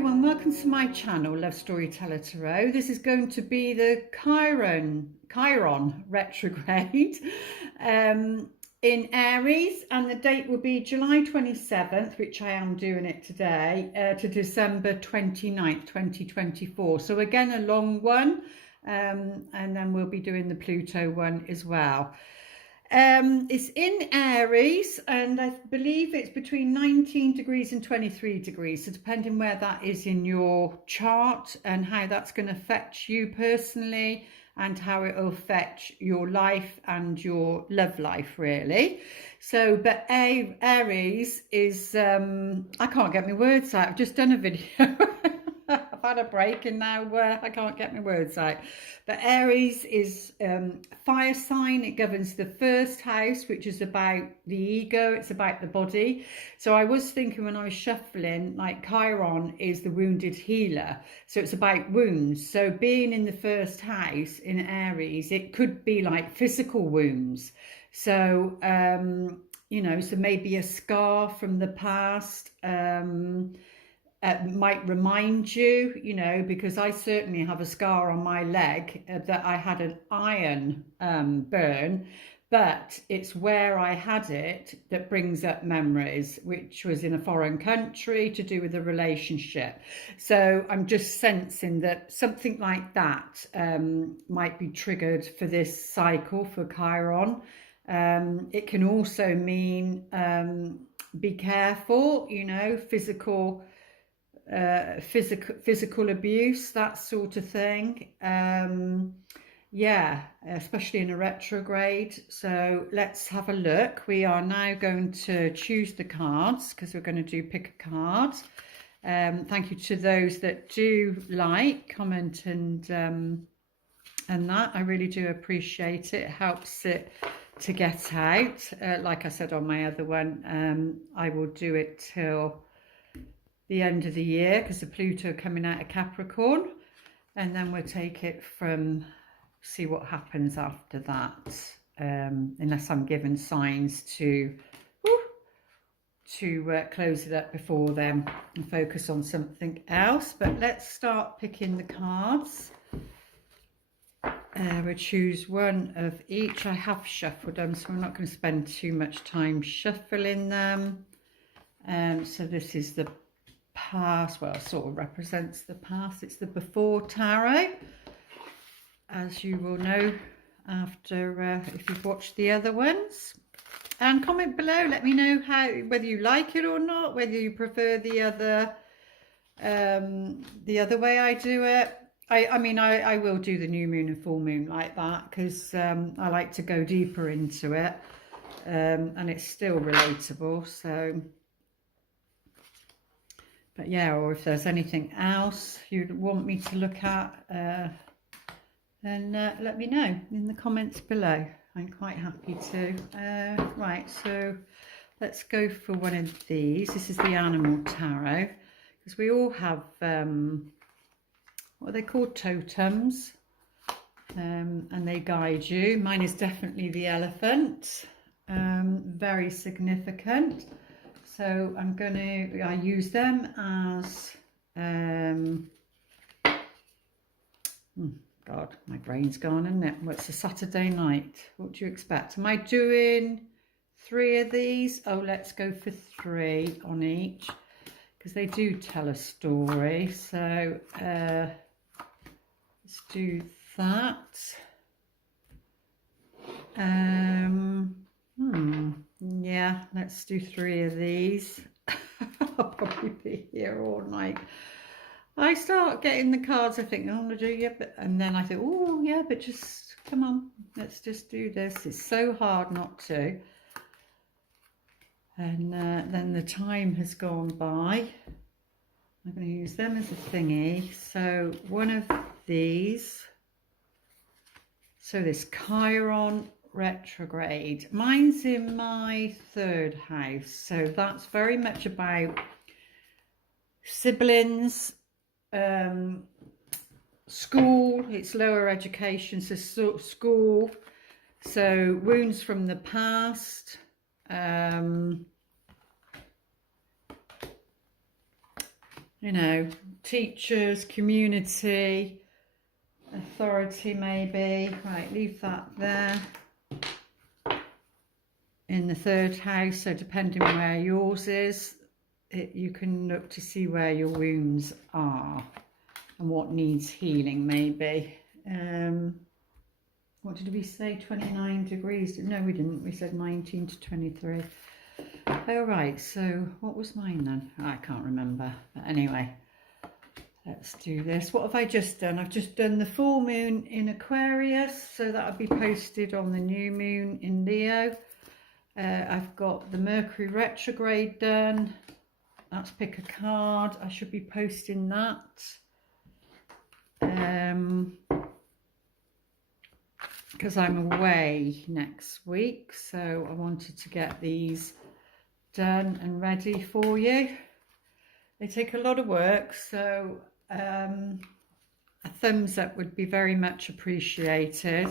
everyone, welcome to my channel, Love Storyteller Tarot. This is going to be the Chiron Retrograde in Aries, and the date will be July 27th, which I am doing it today, to December 29th, 2024. So again, a long one, and then we'll be doing the Pluto one as well. It's in Aries, and I believe it's between 19 degrees and 23 degrees, so depending where that is in your chart and how that's going to affect you personally and how it will affect your life and your love life, really. So, but Aries is, I can't get my words out. I've just done a video. I've had a break and now I can't get my words out. But Aries is fire sign. It governs the first house, which is about the ego. It's about the body. So I was thinking when I was shuffling, like Chiron is the wounded healer. So it's about wounds. So being in the first house in Aries, it could be like physical wounds. So, you know, so maybe a scar from the past, might remind you, you know, because I certainly have a scar on my leg that I had an iron burn, but it's where I had it that brings up memories, which was in a foreign country to do with a relationship. So I'm just sensing that something like that might be triggered for this cycle for Chiron. It can also mean be careful, you know, physical abuse, that sort of thing. Yeah, especially in a retrograde. So let's have a look. We are now going to choose the cards because we're going to do pick a card. Thank you to those that do like, comment, and that. I really do appreciate it. It helps it to get out. Like I said on my other one, I will do it till the end of the year because the Pluto coming out of Capricorn, and then we'll take it from, see what happens after that, unless I'm given signs to close it up before then and focus on something else. But let's start picking the cards. We'll choose one of each. I have shuffled them, so I'm not going to spend too much time shuffling them. So this is the past, well, it sort of represents the past. It's the before tarot, as you will know after if you've watched the other ones. And comment below, let me know whether you like it or not, whether you prefer the other way I do it. I mean I will do the new moon and full moon like that because I like to go deeper into it, and it's still relatable. So, but yeah, or if there's anything else you'd want me to look at, then let me know in the comments below. I'm quite happy to. Right, so let's go for one of these. This is the animal tarot, because we all have, what are they called? Totems. And they guide you. Mine is definitely the elephant. Very significant. So I use them as, God, my brain's gone, isn't it? Well, it's a Saturday night. What do you expect? Am I doing 3 of these? Oh, let's go for 3 on each, because they do tell a story. So let's do that. Yeah, let's do 3 of these. I'll probably be here all night. I start getting the cards, I think, oh, I'm going to do, yeah, but, and then I think, oh, yeah, but just, come on, let's just do this. It's so hard not to. And then the time has gone by. I'm going to use them as a thingy. So one of these. So this Chiron Retrograde. Mine's in my 3rd house. So that's very much about siblings, school, it's lower education, so school, so wounds from the past, you know, teachers, community, authority maybe. Right, leave that there. In the 3rd house, so depending where yours is, you can look to see where your wounds are and what needs healing maybe. What did we say? 29 degrees? No, we didn't. We said 19 to 23. Oh, right. So what was mine then? I can't remember. But anyway, let's do this. What have I just done? I've just done the full moon in Aquarius. So that'll be posted on the new moon in Leo. I've got the Mercury retrograde done. Let's pick a card. I should be posting that. Because I'm away next week, so I wanted to get these done and ready for you. They take a lot of work, so a thumbs up would be very much appreciated.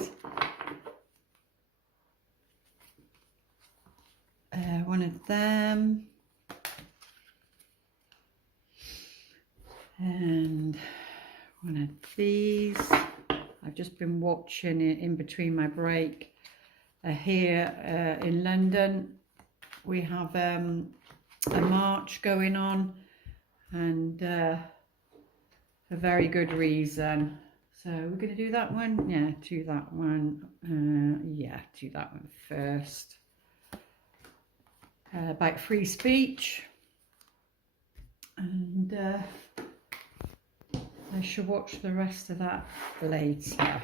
One of them, and one of these. I've just been watching it in between my break. Here in London, we have a march going on, and for very good reason. So we're going to do that one. Yeah, do that one. Yeah, do that one first. About free speech, and I shall watch the rest of that later.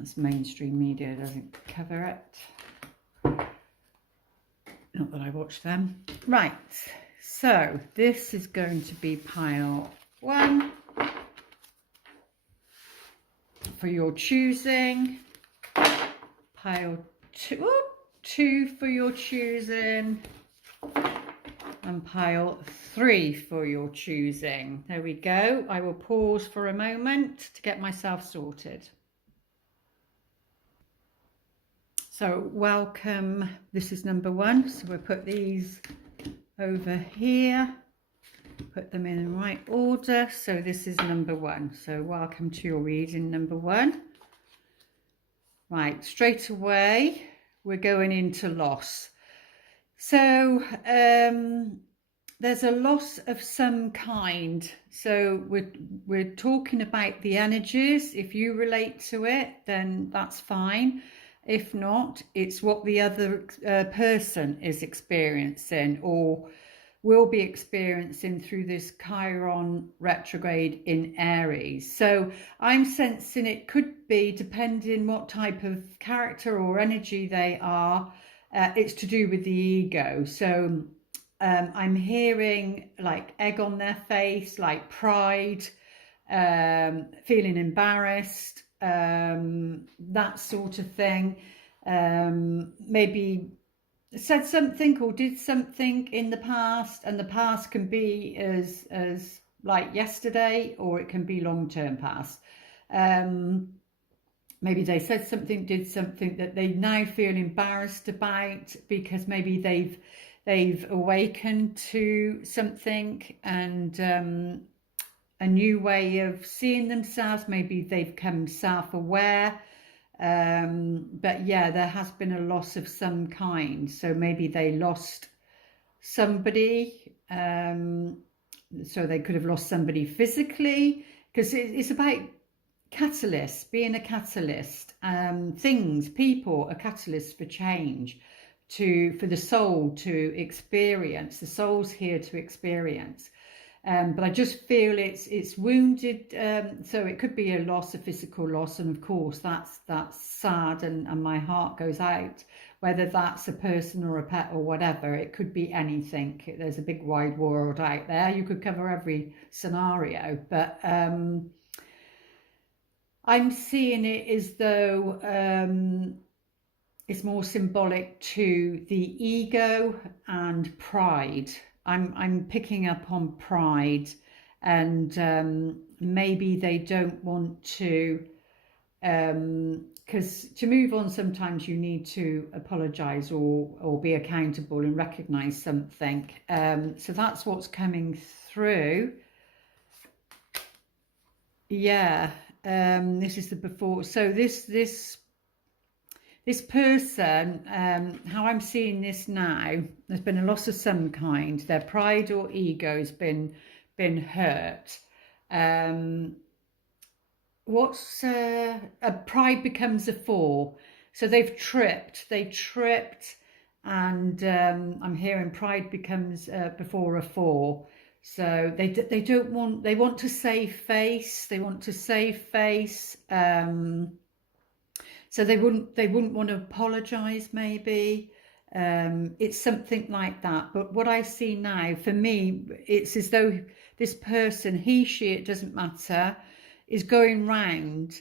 As mainstream media doesn't cover it. Not that I watch them. Right, so this is going to be pile 1 for your choosing. Pile 2 for your choosing, and pile 3 for your choosing. There we go. I will pause for a moment to get myself sorted. So welcome. This is number 1. So we'll put these over here, put them in the right order. So this is number 1. So welcome to your reading number 1. Right, straight away, we're going into loss. So there's a loss of some kind. So we're talking about the energies. If you relate to it, then that's fine. If not, it's what the other person is experiencing or will be experiencing through this Chiron retrograde in Aries. So I'm sensing it could be, depending what type of character or energy they are, it's to do with the ego. So I'm hearing like egg on their face, like pride, feeling embarrassed, that sort of thing. Maybe said something or did something in the past, and the past can be as like yesterday, or it can be long-term past. Maybe they said something, did something that they now feel embarrassed about because maybe they've awakened to something and a new way of seeing themselves. Maybe they've become self-aware. But yeah, there has been a loss of some kind. So maybe they lost somebody. So they could have lost somebody physically, because it's about catalyst, being a catalyst. Things, people, a catalyst for change, for the soul to experience. The soul's here to experience. But I just feel it's wounded, so it could be a loss, a physical loss, and of course that's sad, and my heart goes out, whether that's a person or a pet or whatever. It could be anything. There's a big wide world out there. You could cover every scenario, but I'm seeing it as though it's more symbolic to the ego and pride. I'm picking up on pride, and maybe they don't want to because to move on, sometimes you need to apologize or be accountable and recognize something. So that's what's coming through. Yeah, this is the before. So this person, how I'm seeing this now, there's been a loss of some kind. Their pride or ego has been hurt. What's a pride becomes a four. So they tripped, and I'm hearing pride becomes before a four. So they don't want, they want to save face. They want to save face. So they wouldn't want to apologize, maybe. It's something like that. But what I see now, for me, it's as though this person, he, she, it doesn't matter, is going round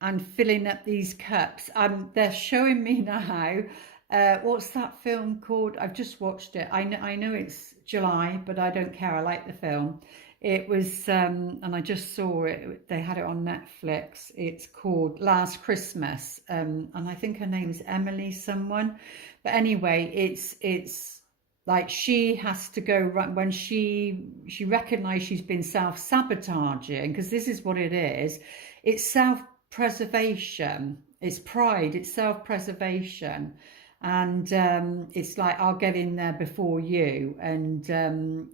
and filling up these cups. They're showing me now. What's that film called? I've just watched it. I know it's July, but I don't care. I like the film. It was, and I just saw it. They had it on Netflix. It's called Last Christmas, and I think her name is Emily someone. But anyway, it's like she has to go when she recognised she's been self-sabotaging, because this is what it is. It's self-preservation. It's pride. It's self-preservation. And it's like, I'll get in there before you, and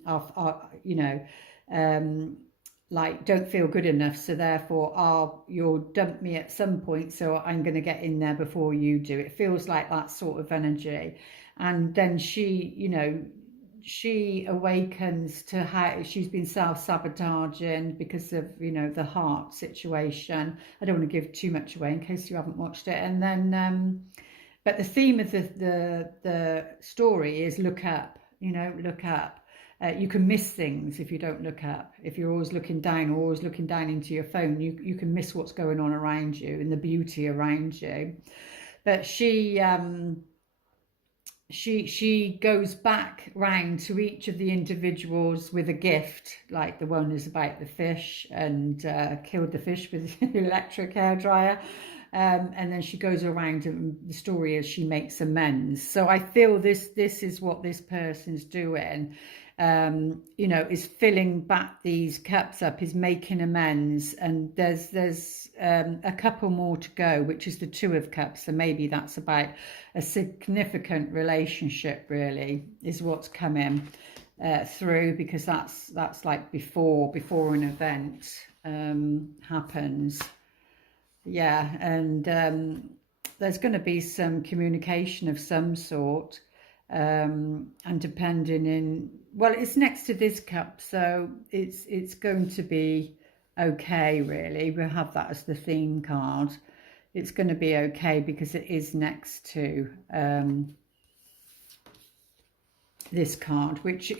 I'll you know, like, don't feel good enough, so therefore you'll dump me at some point, so I'm going to get in there before you do. It feels like that sort of energy. And then she, you know, she awakens to how she's been self-sabotaging because of, you know, the heart situation. I don't want to give too much away in case you haven't watched it. And then but the theme of the story is look up, you know, look up. You can miss things if you don't look up. If you're always looking down or always looking down into your phone, you can miss what's going on around you and the beauty around you. But she goes back round to each of the individuals with a gift, like the one is about the fish and killed the fish with the electric hairdryer. And then she goes around, and the story is she makes amends. So I feel this is what this person's doing. You know, is filling back these cups up, is making amends, and there's a couple more to go, which is the Two of Cups. So maybe that's about a significant relationship, really, is what's coming through, because that's like before an event happens. Yeah, and there's going to be some communication of some sort, and depending in, well, it's next to this cup, so it's going to be okay, really. We'll have that as the theme card. It's going to be okay because it is next to this card, which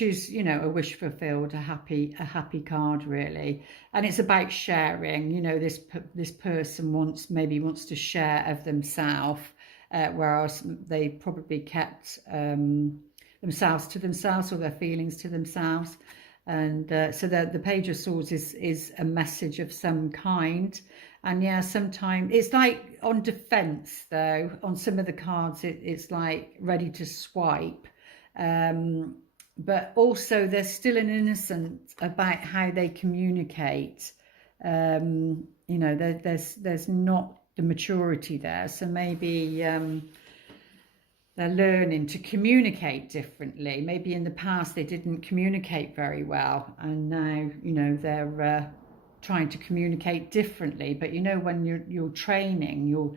is, you know, a wish fulfilled, a happy card, really. And it's about sharing. You know, this person maybe wants to share of themselves, whereas they probably kept themselves to themselves, or their feelings to themselves. And so the Page of Swords is a message of some kind. And yeah, sometimes it's like on defense, though. On some of the cards, it's like ready to swipe. But also there's still an innocence about how they communicate. You know, there's not the maturity there, so maybe they're learning to communicate differently. Maybe in the past they didn't communicate very well, and now, you know, they're trying to communicate differently. But you know, when you're training, you're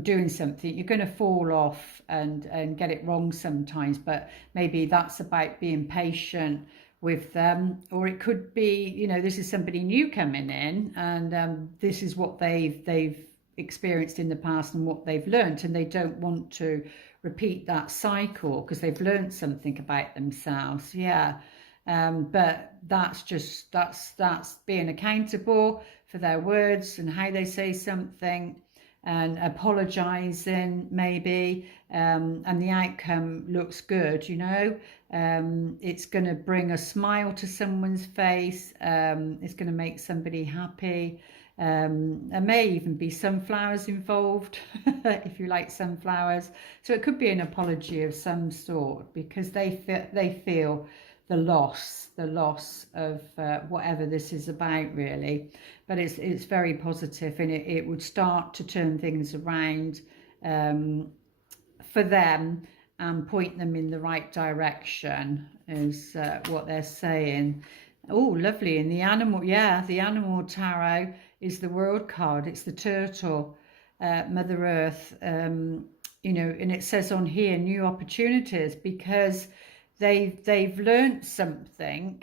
doing something, you're going to fall off and get it wrong sometimes. But maybe that's about being patient with them. Or it could be, you know, this is somebody new coming in, and this is what they've experienced in the past and what they've learned, and they don't want to repeat that cycle because they've learned something about themselves. Yeah. But that's being accountable for their words and how they say something, and apologizing, maybe, and the outcome looks good. You know, it's going to bring a smile to someone's face. It's going to make somebody happy. There may even be sunflowers involved if you like sunflowers. So it could be an apology of some sort, because they feel the loss of whatever this is about, really. But it's very positive, and it would start to turn things around for them and point them in the right direction, is what they're saying. Oh, lovely. And the animal, yeah, the animal tarot is the World card. It's the turtle, Mother Earth, you know, and it says on here, new opportunities, because they've learned something,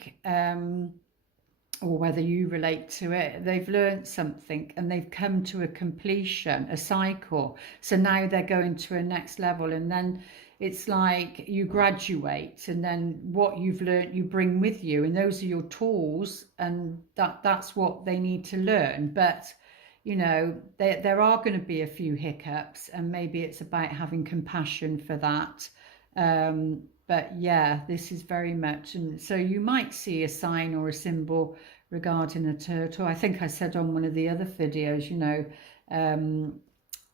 or whether you relate to it, they've learned something and they've come to a completion, a cycle. So now they're going to a next level, and then it's like you graduate, and then what you've learned you bring with you, and those are your tools, and that's what they need to learn. But you know, there are going to be a few hiccups, and maybe it's about having compassion for that. But yeah, this is very much, and so you might see a sign or a symbol regarding a turtle. I think I said on one of the other videos, you know,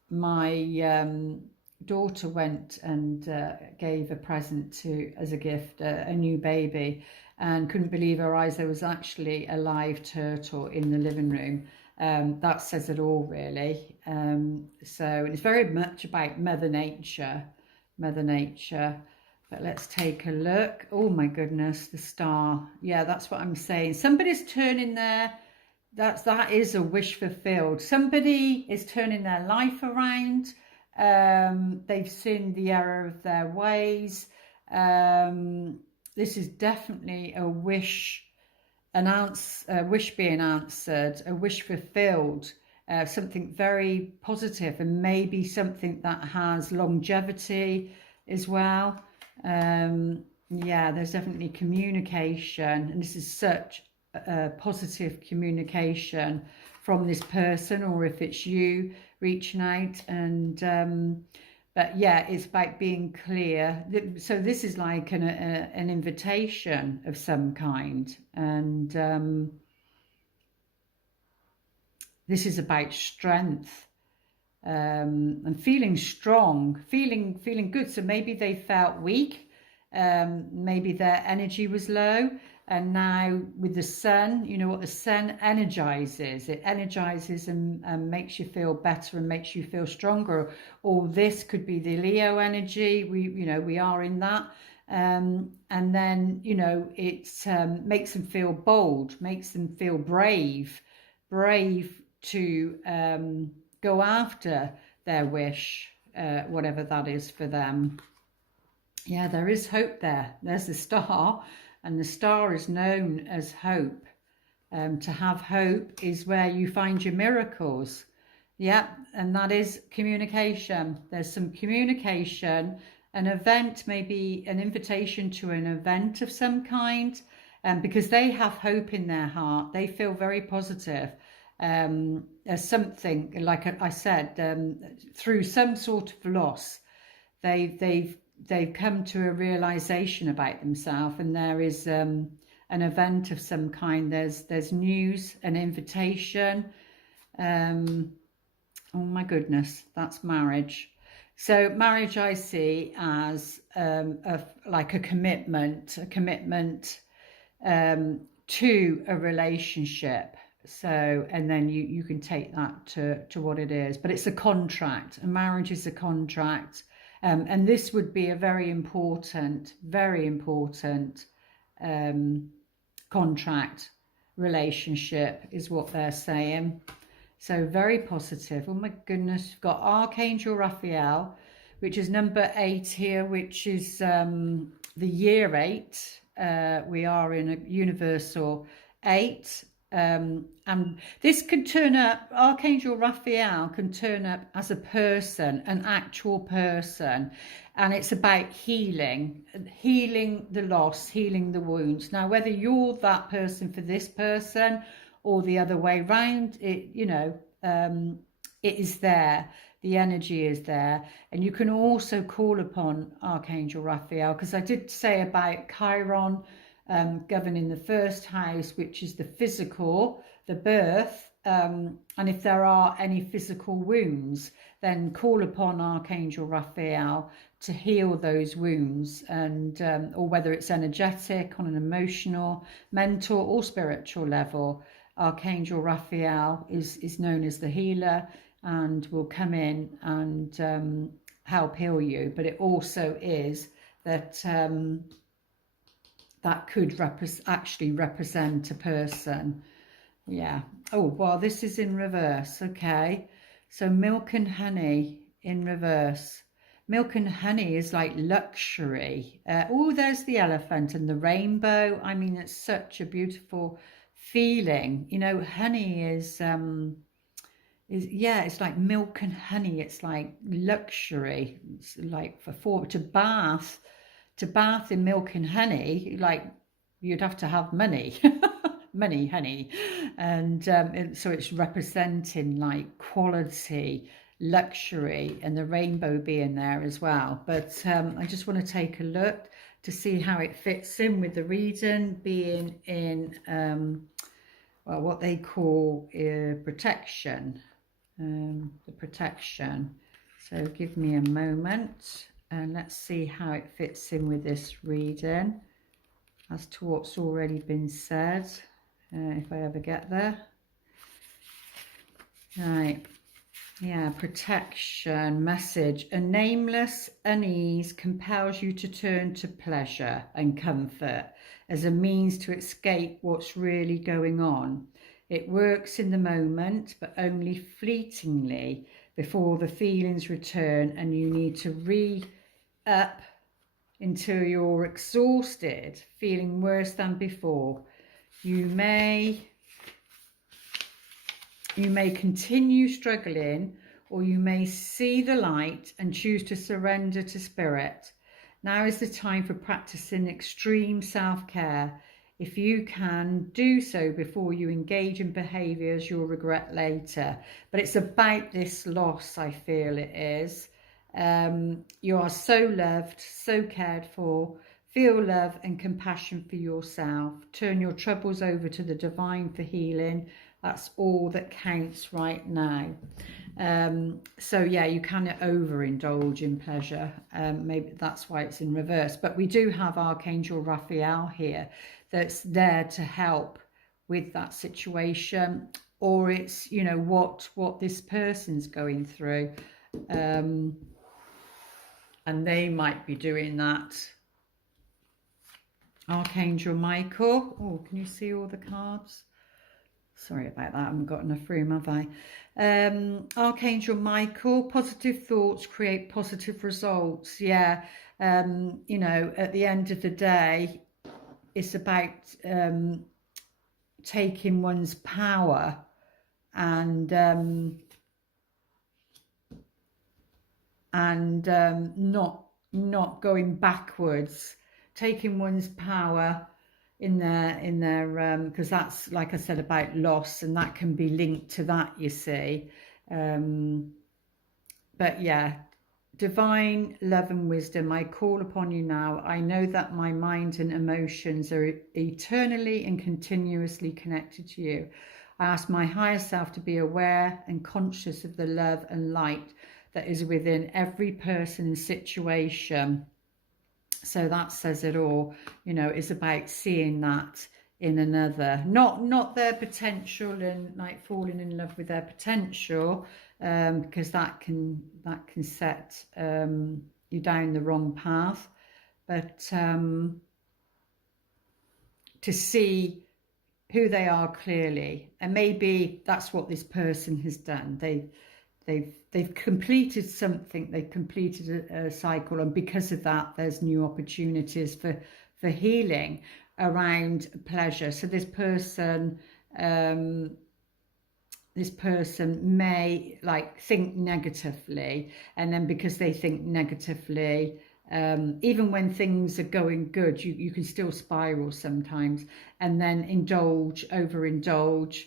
my daughter went and gave a present as a gift, a new baby, and couldn't believe her eyes. There was actually a live turtle in the living room. That says it all, really. So it's very much about Mother Nature. But let's take a look. Oh my goodness, the star. Yeah, that's what I'm saying. Somebody's turning that is a wish fulfilled. Somebody is turning their life around. They've seen the error of their ways. This is definitely a wish, a wish being answered, a wish fulfilled, something very positive, and maybe something that has longevity as well. Yeah, there's definitely communication, and this is such a positive communication from this person, or if it's you reaching out. And but yeah, it's about being clear. So this is like an invitation of some kind, and this is about strength, and feeling strong, feeling good. So maybe they felt weak, maybe their energy was low, and now with the sun, you know what the sun energizes. It energizes and makes you feel better and makes you feel stronger. Or this could be the Leo energy. We are in that. And then, you know, it makes them feel bold, makes them feel brave to go after their wish, whatever that is for them. Yeah, there is hope there. There's the star, and the star is known as hope. To have hope is where you find your miracles. Yeah, and that is communication. There's some communication, an event, maybe an invitation to an event of some kind, because they have hope in their heart. They feel very positive. There's something, like I said, through some sort of loss, they've come to a realization about themselves, and there is an event of some kind. There's news, an invitation. Oh my goodness, that's marriage. So marriage I see as like a commitment to a relationship. So, and then you can take that to what it is, but it's a contract. A marriage is a contract, and this would be a very important contract relationship, is what they're saying. So very positive. Oh my goodness, we've got Archangel Raphael, which is number 8 here, which is the year 8. We are in a universal 8. And this could turn up, Archangel Raphael can turn up as a person, an actual person, and it's about healing the loss, healing the wounds. Now, whether you're that person for this person or the other way round, it, you know, it is there. The energy is there, and you can also call upon Archangel Raphael, because I did say about Chiron governing the first house, which is the physical, the birth, and if there are any physical wounds, then call upon Archangel Raphael to heal those wounds, and or whether it's energetic, on an emotional, mental or spiritual level. Archangel Raphael is known as the healer and will come in and help heal you. But it also is that that could actually represent a person. Yeah. Oh, well, this is in reverse. Okay. So milk and honey in reverse. Milk and honey is like luxury. Oh, there's the elephant and the rainbow. I mean, it's such a beautiful feeling. You know, honey is yeah, it's like milk and honey. It's like luxury. It's like to bath in milk and honey, like you'd have to have money. Money, honey. And so it's representing like quality, luxury, and the rainbow being there as well. But I just want to take a look to see how it fits in with the reading, being in well, what they call protection. The protection. So give me a moment and let's see how it fits in with this reading as to what's already been said, if I ever get there. Right. Yeah, protection message. A nameless unease compels you to turn to pleasure and comfort as a means to escape what's really going on. It works in the moment, but only fleetingly before the feelings return and you need to re-up until you're exhausted, feeling worse than before. You may continue struggling, or you may see the light and choose to surrender to spirit. Now is the time for practicing extreme self-care. If you can, do so before you engage in behaviours you'll regret later. But it's about this loss, I feel it is. You are so loved, so cared for. Feel love and compassion for yourself. Turn your troubles over to the divine for healing. That's all that counts right now. So yeah, you can overindulge in pleasure. Maybe that's why it's in reverse. But we do have Archangel Raphael here that's there to help with that situation, or it's, you know, what this person's going through. And they might be doing that. Archangel Michael. Oh, can you see all the cards? Sorry about that, I haven't got enough room, have I? Archangel Michael, positive thoughts create positive results. Yeah, you know, at the end of the day, it's about taking one's power and not going backwards, taking one's power in their because that's, like I said, about loss, and that can be linked to that, you see. But yeah, divine love and wisdom, I call upon you now. I know that my mind and emotions are eternally and continuously connected to you. I ask my higher self to be aware and conscious of the love and light that is within every person and situation. So that says it all. You know, it's about seeing that in another, not their potential and like falling in love with their potential, because that can set you down the wrong path. But to see who they are clearly, and maybe that's what this person has done. They've completed something, they've completed a cycle, and because of that there's new opportunities for healing around pleasure. So this person may like think negatively, and then because they think negatively, even when things are going good, you can still spiral sometimes, and then overindulge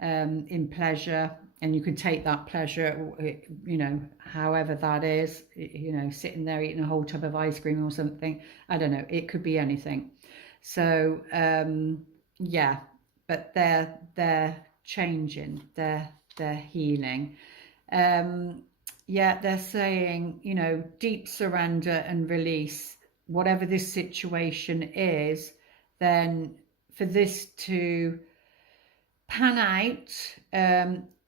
in pleasure. And you can take that pleasure, you know, however that is, you know, sitting there eating a whole tub of ice cream or something. I don't know. It could be anything. So, yeah, but they're changing, they're healing. Yeah, they're saying, you know, deep surrender and release. Whatever this situation is, then for this to pan out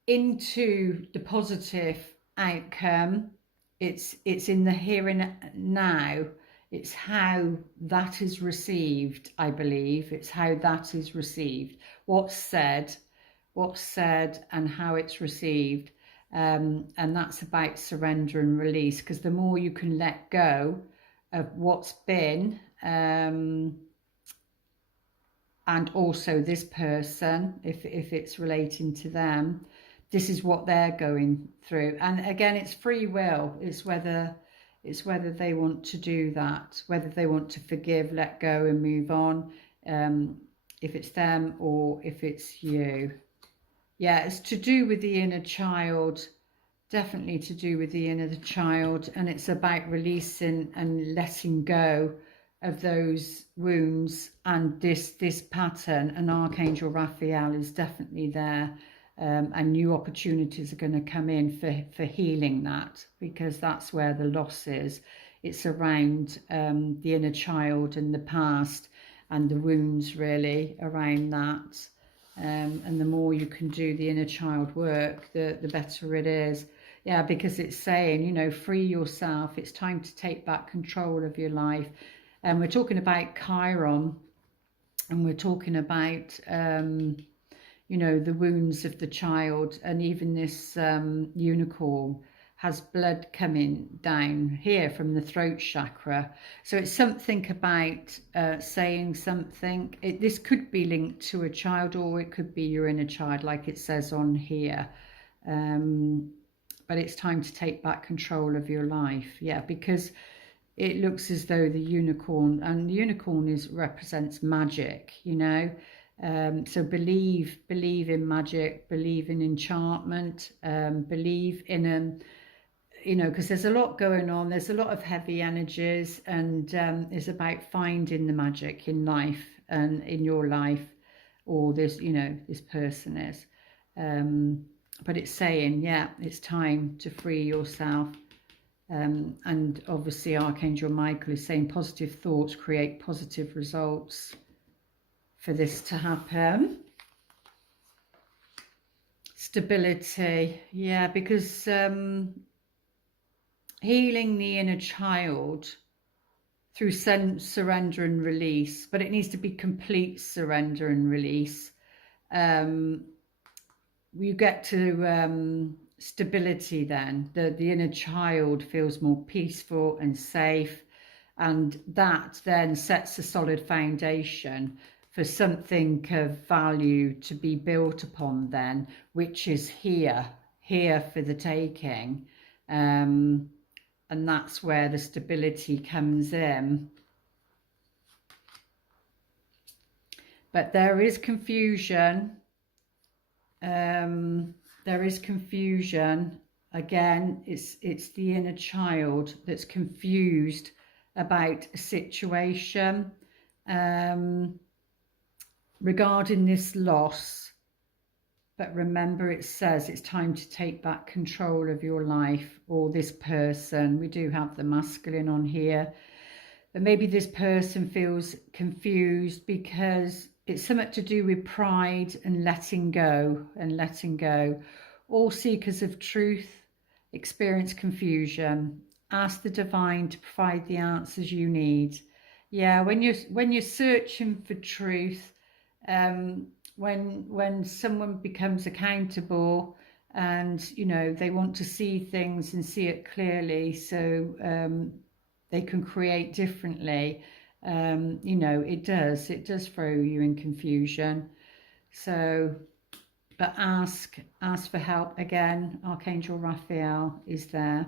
into the positive outcome, it's in the here and now. It's how that is received, I believe. It's how that is received. What's said and how it's received. And that's about surrender and release, because the more you can let go of what's been, and also this person, if it's relating to them, this is what they're going through. And again, it's free will. It's whether they want to do that, whether they want to forgive, let go and move on, if it's them or if it's you. Yeah, it's to do with the inner child, definitely to do with the inner child, and it's about releasing and letting go of those wounds and this pattern. And Archangel Raphael is definitely there, and new opportunities are going to come in for healing that, because that's where the loss is. It's around the inner child and the past and the wounds really around that. And the more you can do the inner child work, the better it is. Yeah, because it's saying, you know, free yourself. It's time to take back control of your life. And we're talking about Chiron, and we're talking about, you know, the wounds of the child. And even this unicorn has blood coming down here from the throat chakra. So it's something about saying something. This could be linked to a child, or it could be your inner child, like it says on here. But it's time to take back control of your life. Yeah, because it looks as though the unicorn, and the unicorn represents magic, you know. So believe in magic, believe in enchantment, believe in you know, because there's a lot going on. There's a lot of heavy energies, and it's about finding the magic in life and in your life, or this, you know, this person is. But it's saying, yeah, it's time to free yourself. And obviously Archangel Michael is saying positive thoughts create positive results for this to happen. Stability, yeah, because healing the inner child through surrender and release, but it needs to be complete surrender and release. You get to stability then. The inner child feels more peaceful and safe, and that then sets a solid foundation for something of value to be built upon then, which is here for the taking. And that's where the stability comes in. But there is confusion. There is confusion. Again, it's the inner child that's confused about a situation regarding this loss. But remember, it says it's time to take back control of your life, or this person. We do have the masculine on here. But maybe this person feels confused because it's something to do with pride and letting go. All seekers of truth experience confusion. Ask the divine to provide the answers you need. Yeah, when you're searching for truth, when someone becomes accountable, and you know, they want to see things and see it clearly, so they can create differently. You know, it does throw you in confusion. So, but ask for help. Again, Archangel Raphael is there.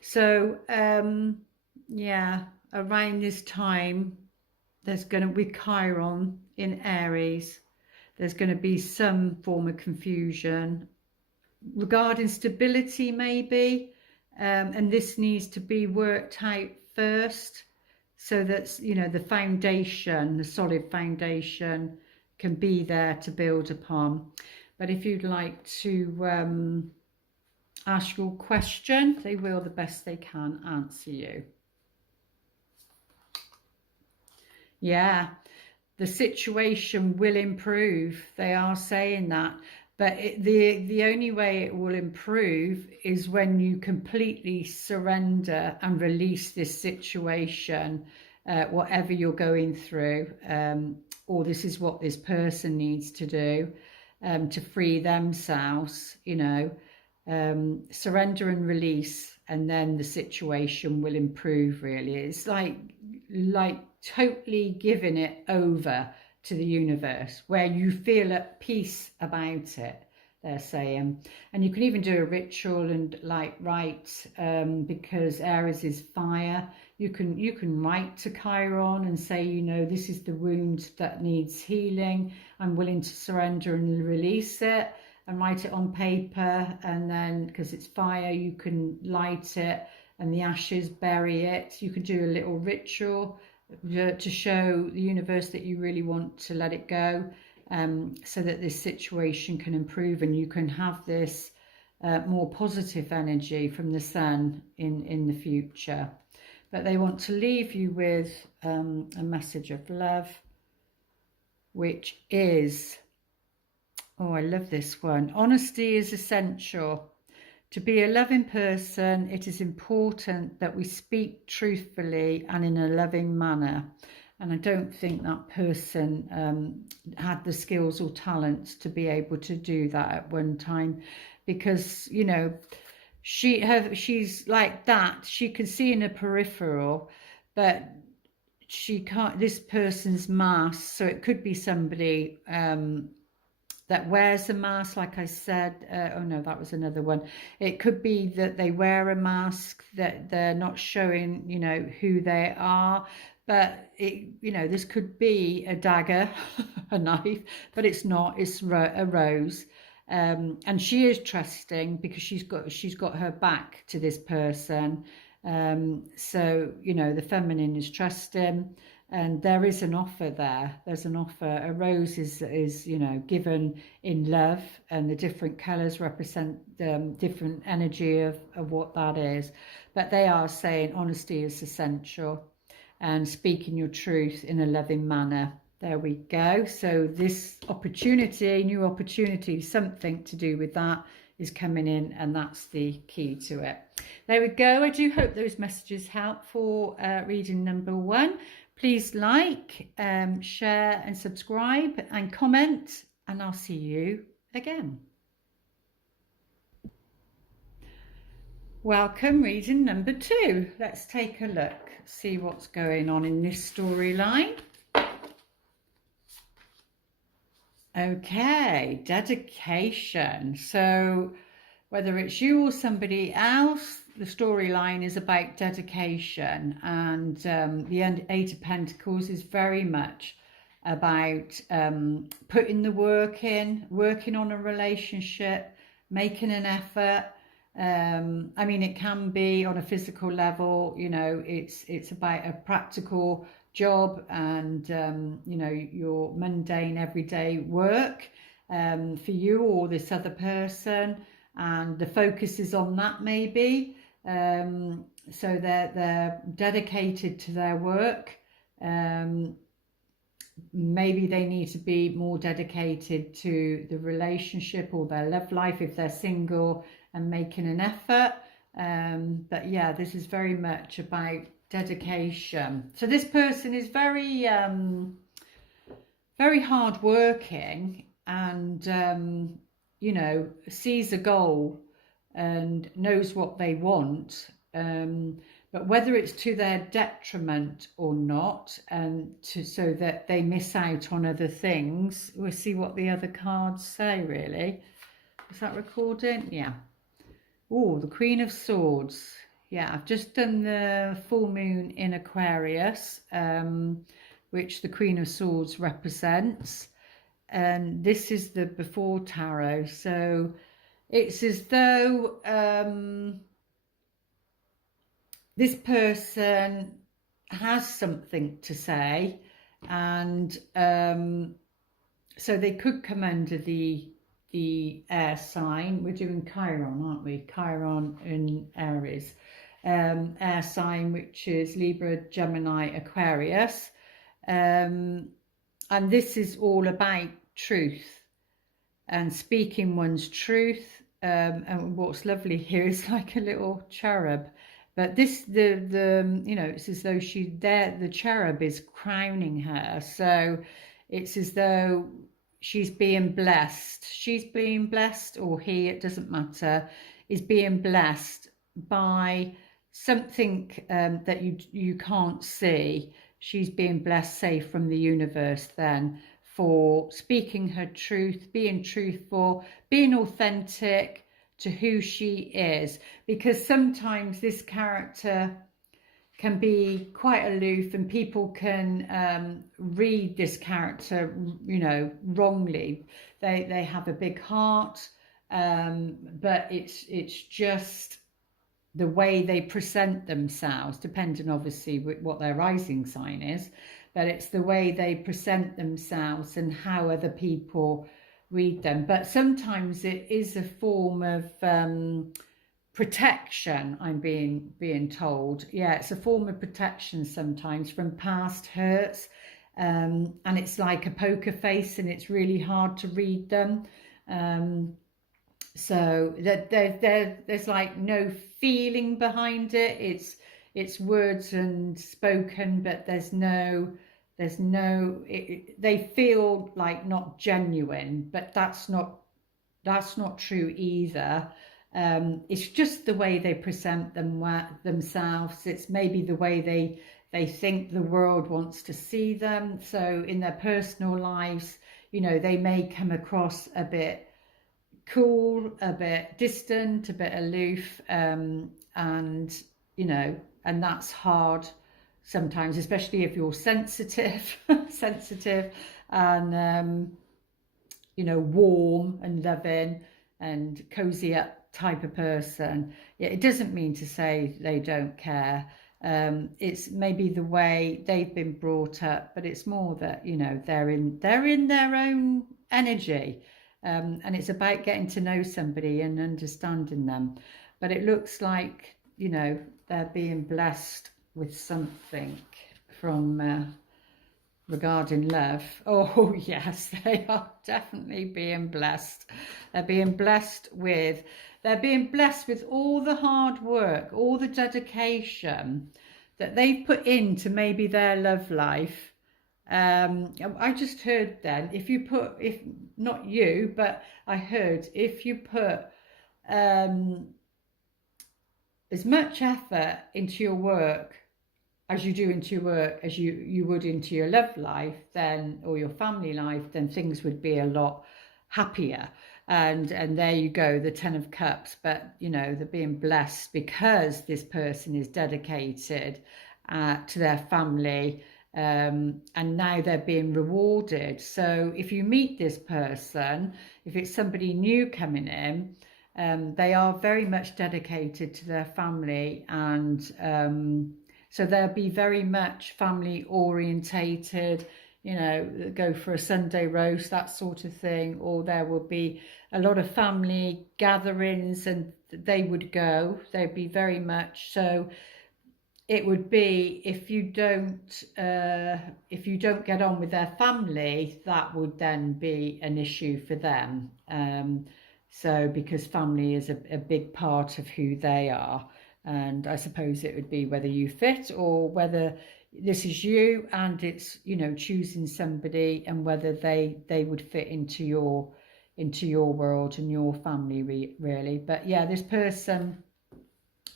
So yeah, around this time, there's going to be Chiron in Aries. There's going to be some form of confusion regarding stability, maybe, and this needs to be worked out first, so that, you know, the foundation, the solid foundation, can be there to build upon. But if you'd like to ask your question, they will the best they can answer you. Yeah, the situation will improve. They are saying that. But the only way it will improve is when you completely surrender and release this situation, whatever you're going through, or this is what this person needs to do to free themselves, you know. Surrender and release, and then the situation will improve. Really, it's like totally giving it over to the universe, where you feel at peace about it, they're saying. And you can even do a ritual and like write, because Aries is fire, you can write to Chiron and say, you know, this is the wound that needs healing, I'm willing to surrender and release it, and write it on paper. And then, because it's fire, you can light it and the ashes, bury it. You could do a little ritual to show the universe that you really want to let it go, so that this situation can improve and you can have this more positive energy from the sun in the future. But they want to leave you with a message of love, which is, oh, I love this one. Honesty is essential. To be a loving person, it is important that we speak truthfully and in a loving manner. And I don't think that person had the skills or talents to be able to do that at one time, because, you know, she's like that. She can see in a peripheral, but she can't, this person's mask. So it could be somebody that wears a mask, like I said. Oh no, that was another one. It could be that they wear a mask, that they're not showing, you know, who they are. But it, you know, this could be a dagger, a knife, but it's not. It's a rose, and she is trusting because she's got her back to this person. So, you know, the feminine is trusting. And there is an offer there. There's an offer. A rose is, you know, given in love, and the different colours represent different energy of what that is. But they are saying honesty is essential, and speaking your truth in a loving manner. There we go. So this opportunity, new opportunity, something to do with that is coming in, and that's the key to it. There we go. I do hope those messages help for reading number 1. Please like, share and subscribe and comment, and I'll see you again. Welcome, reading number 2. Let's take a look, see what's going on in this storyline. Okay, dedication. So whether it's you or somebody else, the storyline is about dedication. And the 8 of Pentacles is very much about putting the work in, working on a relationship, making an effort. I mean, it can be on a physical level, you know, it's about a practical job and, you know, your mundane everyday work for you or this other person. And the focus is on that maybe. So they're dedicated to their work. Maybe they need to be more dedicated to the relationship or their love life if they're single, and making an effort. But yeah, this is very much about dedication. So this person is very very hard working, and you know, sees a goal and knows what they want, but whether it's to their detriment or not, and so that they miss out on other things. We'll see what the other cards say, really. Is that recording? Yeah. Oh, the Queen of Swords. Yeah, I've just done the full moon in Aquarius, which the Queen of Swords represents. And this is the before tarot. So it's as though this person has something to say, and so they could come under the the air sign. We're doing Chiron, aren't we? Chiron in Aries. Air sign, which is Libra, Gemini, Aquarius. And this is all about truth and speaking one's truth. And what's lovely here is like a little cherub. But this, you know, it's as though the cherub is crowning her. So it's as though she's being blessed. She's being blessed, or he, it doesn't matter, is being blessed by something that you can't see. She's being blessed, say, from the universe then, for speaking her truth, being truthful, being authentic to who she is. Because sometimes this character can be quite aloof, and people can read this character, you know, wrongly. They have a big heart, but it's just the way they present themselves, depending obviously what their rising sign is, but it's the way they present themselves and how other people read them. But sometimes it is a form of protection, I'm being told. Yeah, it's a form of protection sometimes from past hurts, and it's like a poker face, and it's really hard to read them. So there's like no feeling behind it. It's words and spoken, but there's no they feel like not genuine, but that's not true either. It's just the way they present themselves. It's maybe the way they think the world wants to see them. So in their personal lives, you know, they may come across a bit cool, a bit distant, a bit aloof, and you know, and that's hard sometimes, especially if you're sensitive and you know, warm and loving and cozy up type of person. Yeah, it doesn't mean to say they don't care. It's maybe the way they've been brought up, but it's more that, you know, they're in their own energy. And it's about getting to know somebody and understanding them. But it looks like, you know, they're being blessed with something from regarding love. Oh yes, they are definitely being blessed. They're being blessed with all the hard work, all the dedication that they've put into maybe their love life. I just heard then, if not you, but I heard if you put as much effort into your work as you do into your work as you would into your love life, then, or your family life, then things would be a lot happier. And there you go, the 10 of Cups. But you know, they're being blessed because this person is dedicated to their family. And now they're being rewarded. So if you meet this person, if it's somebody new coming in, they are very much dedicated to their family, and so they'll be very much family orientated, you know, go for a Sunday roast, that sort of thing, or there will be a lot of family gatherings and they would go. They'd be very much so. It would be if you don't get on with their family, that would then be an issue for them. So because family is a big part of who they are, and I suppose it would be whether you fit or whether this is you, and it's, you know, choosing somebody and whether they would fit into your world and your family really. But yeah, this person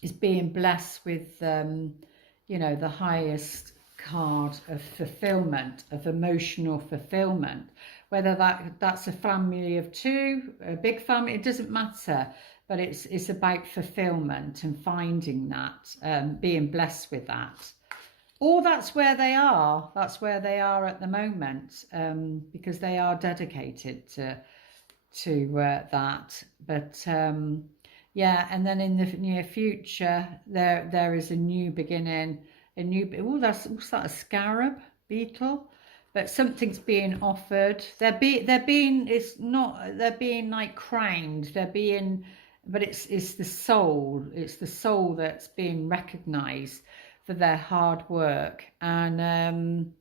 is being blessed with, you know, the highest card of fulfillment, of emotional fulfillment. Whether that's a family of two, a big family, it doesn't matter. But it's about fulfillment and finding that, being blessed with that. Or that's where they are. That's where they are at the moment, because they are dedicated to that. But yeah, and then in the near future, there is a new beginning, what's that, a scarab beetle? but something's being offered. They're being it's not they're being like crowned. They're being, but it's the soul. It's the soul that's being recognized for their hard work. And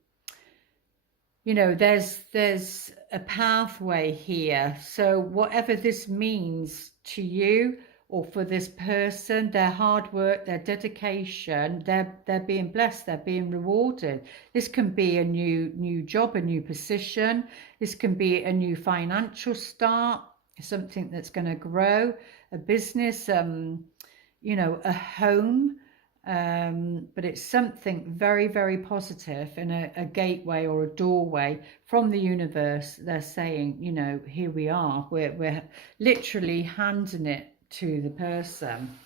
you know, there's a pathway here. So whatever this means to you or for this person, their hard work, their dedication, they're being blessed, they're being rewarded. This can be a new job, a new position. This can be a new financial start, something that's going to grow, a business, you know, a home. But it's something very, very positive and a gateway or a doorway from the universe. They're saying, you know, here we are. We're literally handing it to the person.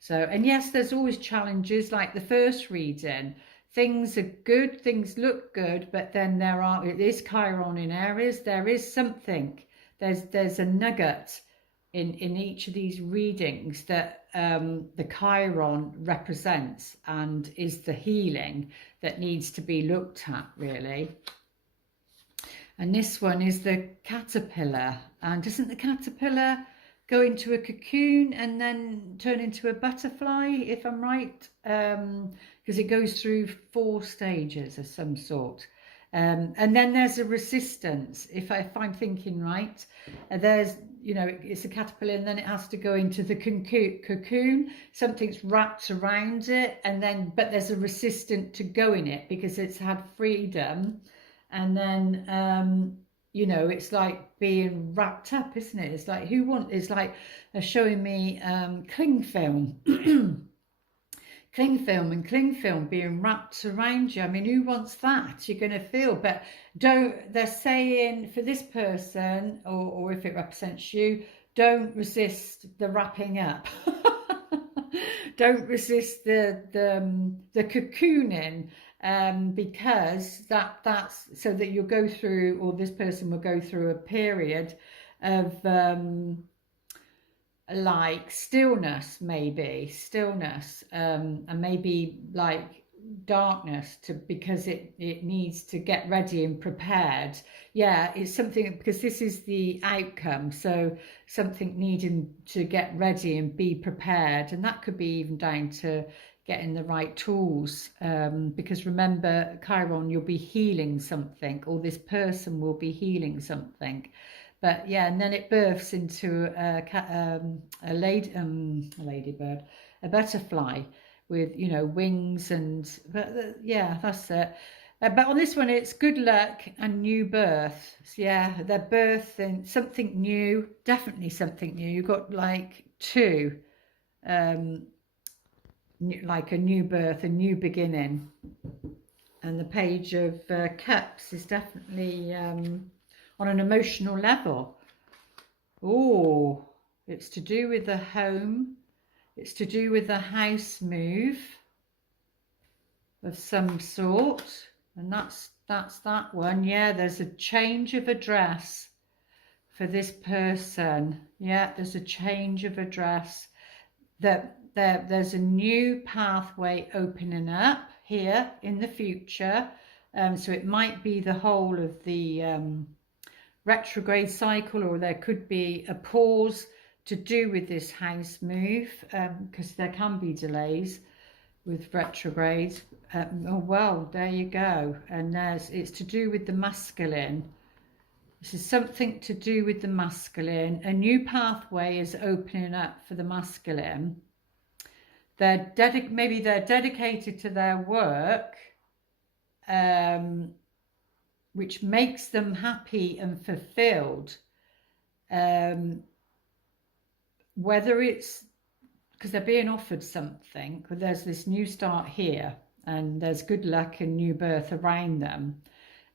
So, and yes, there's always challenges, like the first reading. Things are good, things look good, but then it is Chiron in Aries. There is something. There's a nugget in each of these readings that the Chiron represents and is the healing that needs to be looked at, really. And this one is the caterpillar. And doesn't the caterpillar go into a cocoon and then turn into a butterfly, if I'm right? Because it goes through 4 stages of some sort. And then there's a resistance, if I'm thinking right. There's, you know, it's a caterpillar and then it has to go into the cocoon. Something's wrapped around it, and then, but there's a resistance to go in it because it's had freedom. And then, you know, it's like being wrapped up, isn't it? It's like, it's like they're showing me cling film. Cling film being wrapped around you. I mean, who wants that? You're going to feel, but they're saying for this person, or if it represents you, don't resist the wrapping up. Don't resist the cocooning, because that's so that you'll go through, or this person will go through a period of like stillness, and maybe like darkness, because it needs to get ready and prepared. Yeah, it's something, because this is the outcome, so something needing to get ready and be prepared. And that could be even down to getting the right tools, because remember, Chiron, you'll be healing something, or this person will be healing something. But yeah, and then it births into a ladybird, a butterfly with, you know, wings, and yeah, that's it. But on this one, it's good luck and new birth. So yeah, they're birthing something new, definitely something new. You've got like 2, like a new birth, a new beginning. And the Page of Cups is definitely on an emotional level. Oh, it's to do with the home. It's to do with the house move of some sort. And that's that one. Yeah, there's a change of address for this person. Yeah, there's a change of address. There's a new pathway opening up here in the future. So it might be the whole of the retrograde cycle, or there could be a pause to do with this house move, because there can be delays with retrograde. Oh well, there you go. And it's to do with the masculine. This is something to do with the masculine. A new pathway is opening up for the masculine. Maybe they're dedicated to their work, which makes them happy and fulfilled. Whether it's because they're being offered something, but there's this new start here, and there's good luck and new birth around them.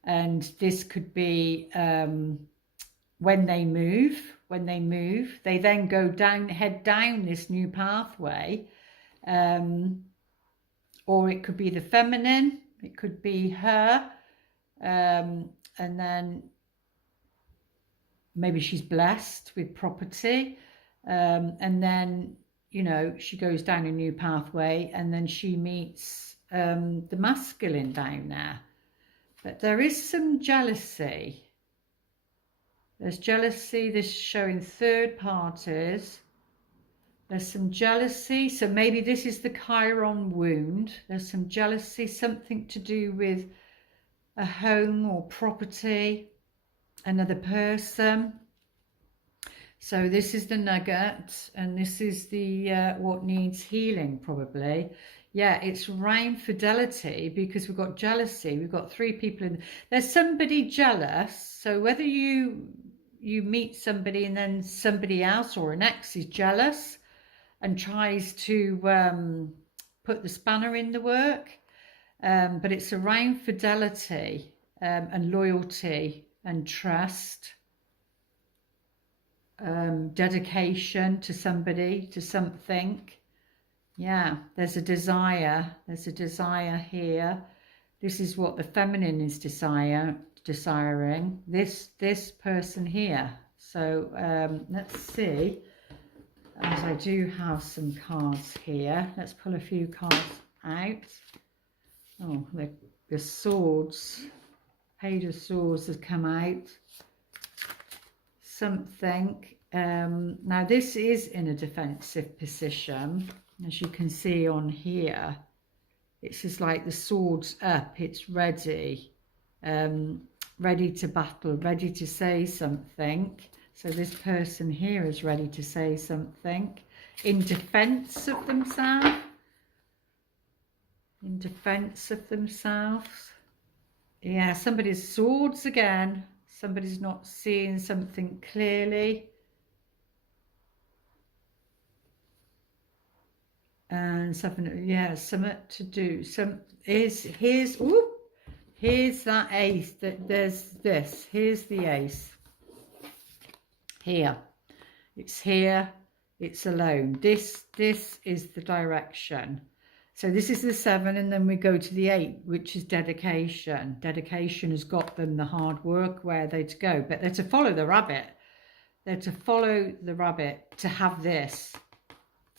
And this could be when they move, they then head down this new pathway. Or it could be the feminine, it could be her, and then maybe she's blessed with property, and then, you know, she goes down a new pathway, and then she meets the masculine down there. But there is some jealousy. There's jealousy. This is showing third parties. There's some jealousy. So maybe this is the Chiron wound. There's some jealousy, something to do with a home or property, another person. So this is the nugget, and this is the what needs healing probably. Yeah, it's around fidelity, because we've got jealousy. We've got three people in. There's somebody jealous. So whether you meet somebody and then somebody else or an ex is jealous and tries to put the spanner in the work, but it's around fidelity and loyalty and trust. Dedication to somebody, to something. Yeah, there's a desire. There's a desire here. This is what the feminine is desiring. This person here. So let's see. As I do have some cards here. Let's pull a few cards out. Oh, the swords. Page of Swords has come out. Something. Now this is in a defensive position, as you can see on here. It's just like the sword's up, it's ready, ready to battle, ready to say something. So this person here is ready to say something in defense of themselves. In defense of themselves. Yeah, somebody's swords again. Somebody's not seeing something clearly. And something, yeah, something to do. Here's that ace. There's this. Here's the ace. Here. It's here. It's alone. This is the direction. So this is the 7, and then we go to the 8, which is dedication. Dedication has got them the hard work, where they're to go. But they're to follow the rabbit. They're to follow the rabbit, to have this.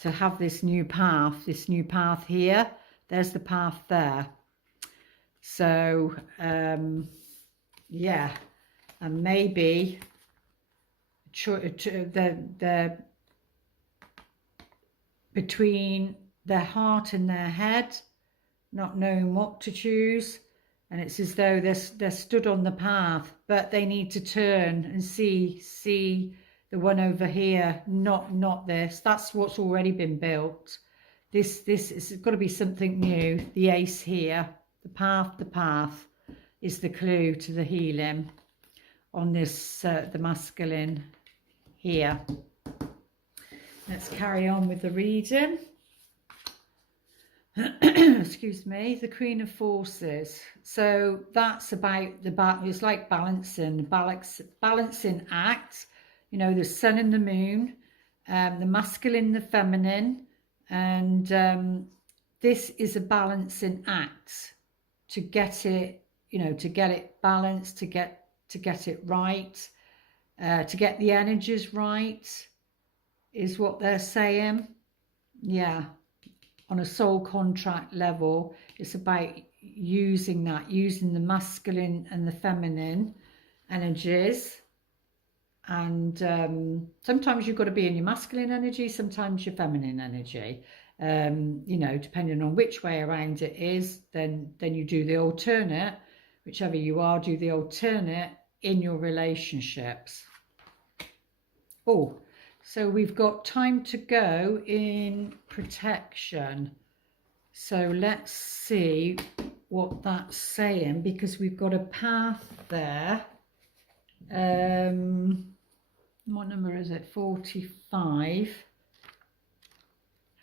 To have this new path here. There's the path there. So, yeah. And maybe the between their heart and their head, not knowing what to choose, and it's as though they're stood on the path, but they need to turn and see the one over here, not this. That's what's already been built. This is got to be something new. The ace here, the path is the clue to the healing on this the masculine here. Let's carry on with the reading. Excuse me. The Queen of Forces. So that's about it's like balancing act. You know, the sun and the moon, the masculine, the feminine, and this is a balancing act to get it, you know, to get it balanced, to get it right, to get the energies right, is what they're saying. Yeah, on a soul contract level, it's about using the masculine and the feminine energies. And sometimes you've got to be in your masculine energy, sometimes your feminine energy. You know, depending on which way around it is, then you do the alternate, whichever you are, do the alternate in your relationships. Oh, so we've got time to go in protection. So let's see what that's saying, because we've got a path there. What number is it? 45.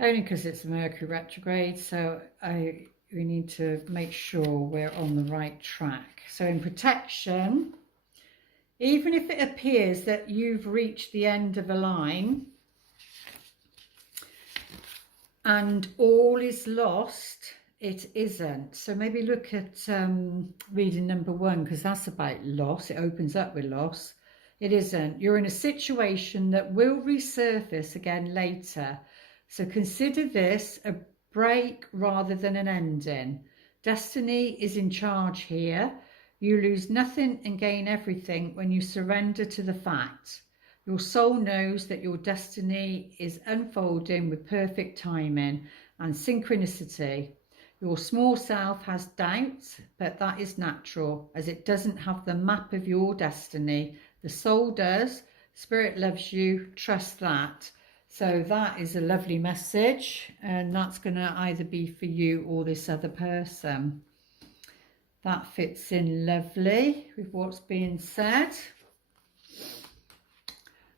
Only because it's Mercury retrograde, so we need to make sure we're on the right track. So in protection, even if it appears that you've reached the end of a line and all is lost, it isn't. So maybe look at reading number 1, because that's about loss. It opens up with loss. It isn't. You're in a situation that will resurface again later. So consider this a break rather than an ending. Destiny is in charge here. You lose nothing and gain everything when you surrender to the fact. Your soul knows that your destiny is unfolding with perfect timing and synchronicity. Your small self has doubts, but that is natural, as it doesn't have the map of your destiny. The soul does. Spirit loves you. Trust that. So that is a lovely message, and that's going to either be for you or this other person. That fits in lovely with what's being said.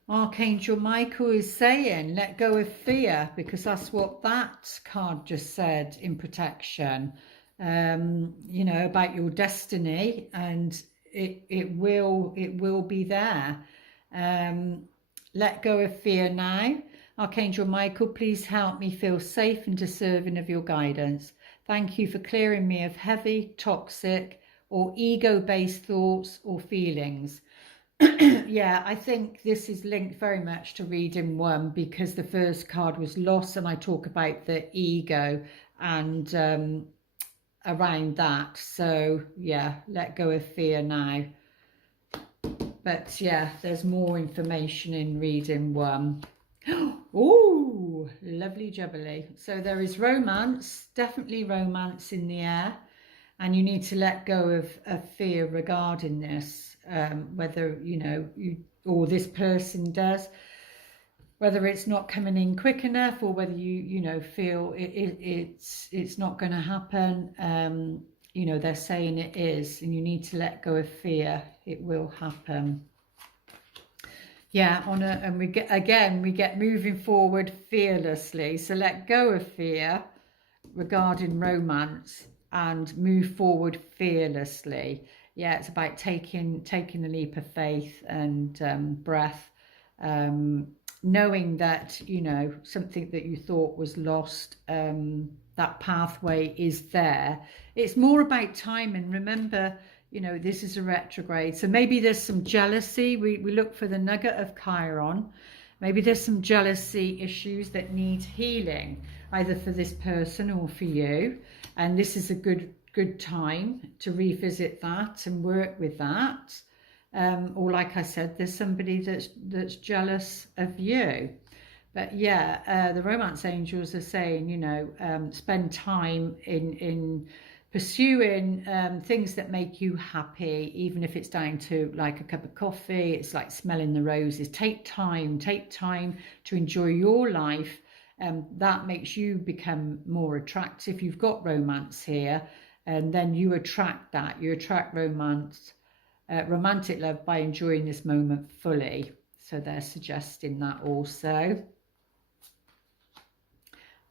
Archangel Michael is saying, let go of fear, because that's what that card just said in protection. You know, about your destiny, and it will be there. Let go of fear now. Archangel Michael, please help me feel safe and deserving of your guidance. Thank you for clearing me of heavy, toxic, or ego-based thoughts or feelings. Yeah, I think this is linked very much to reading 1, because the first card was loss, and I talk about the ego and around that. So yeah, let go of fear now. But yeah, there's more information in reading 1. Oh, lovely jubbly. So there is romance, definitely romance in the air, and you need to let go of fear regarding this. Whether you know you or this person does, whether it's not coming in quick enough, or whether you know feel it's not going to happen. You know, they're saying it is, and you need to let go of fear. It will happen. Yeah, and we get moving forward fearlessly. So let go of fear regarding romance and move forward fearlessly. Yeah, it's about taking a leap of faith and breath, knowing that, you know, something that you thought was lost, that pathway is there. It's more about time, and remember, you know, this is a retrograde, so maybe there's some jealousy. We look for the nugget of Chiron. Maybe there's some jealousy issues that need healing, either for this person or for you, and this is a good time to revisit that and work with that. Or like I said, there's somebody that's jealous of you. But yeah, the romance angels are saying, you know, spend time in pursuing things that make you happy, even if it's down to like a cup of coffee. It's like smelling the roses. Take time to enjoy your life. That makes you become more attractive. You've got romance here, and then you attract that. You attract romance, romantic love, by enjoying this moment fully. So they're suggesting that also.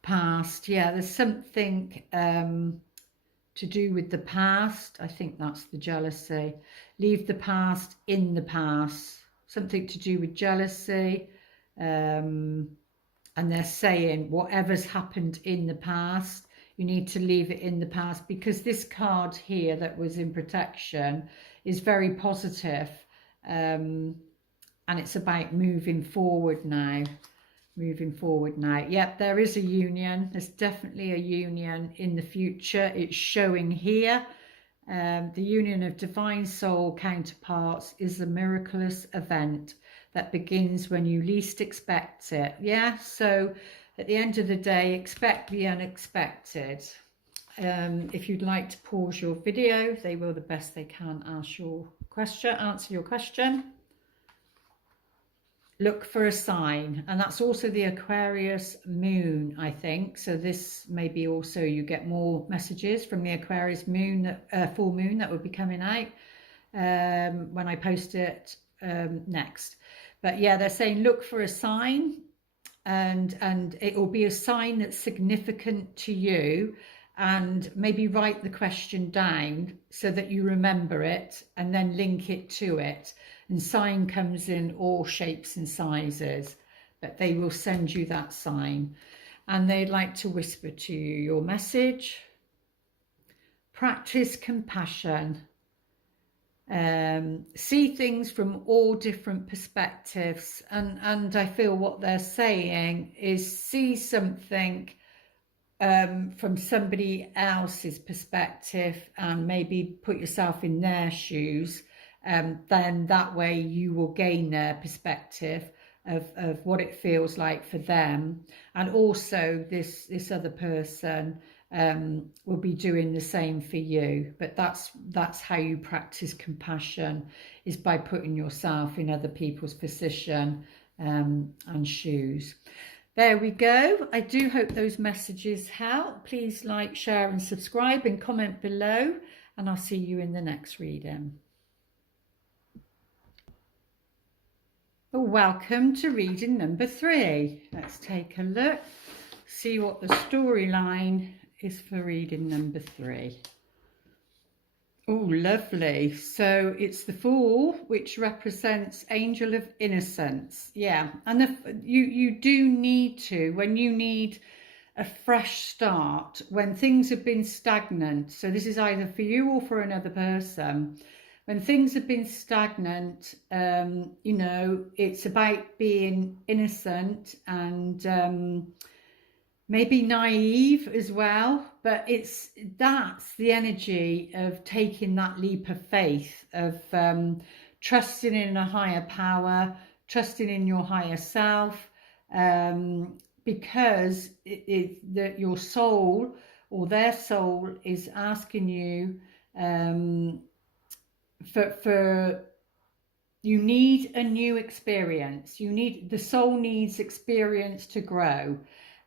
Past, yeah, there's something to do with the past. I think that's the jealousy. Leave the past in the past. Something to do with jealousy. And they're saying whatever's happened in the past, you need to leave it in the past, because this card here that was in protection is very positive, and it's about moving forward now. Yep, there is a union. There's definitely a union in the future. It's showing here. The union of divine soul counterparts is a miraculous event that begins when you least expect it. Yeah, so at the end of the day, expect the unexpected. If you'd like to pause your video, they will the best they can answer your question. Look for a sign, and that's also the Aquarius moon, I think. So this may be also, you get more messages from the Aquarius moon, full moon that will be coming out when I post it next. But yeah, they're saying look for a sign, and it will be a sign that's significant to you, and maybe write the question down so that you remember it, and then link it to it. And sign comes in all shapes and sizes, but they will send you that sign, and they'd like to whisper to you your message. Practice compassion. See things from all different perspectives, and I feel what they're saying is see something from somebody else's perspective and maybe put yourself in their shoes, then that way you will gain their perspective of what it feels like for them. And also this other person will be doing the same for you. But that's how you practice compassion, is by putting yourself in other people's position and shoes. There we go. I do hope those messages help. Please like, share and subscribe and comment below, and I'll see you in the next reading. Welcome to reading number 3. Let's take a look, see what the storyline is for reading number 3. Oh, lovely. So it's the Fool, which represents Angel of Innocence. Yeah, and you do need to, when you need a fresh start, when things have been stagnant. So this is either for you or for another person. When things have been stagnant, you know, it's about being innocent and maybe naive as well, but that's the energy of taking that leap of faith, of trusting in a higher power, trusting in your higher self, because your soul or their soul is asking you for you need a new experience. The soul needs experience to grow.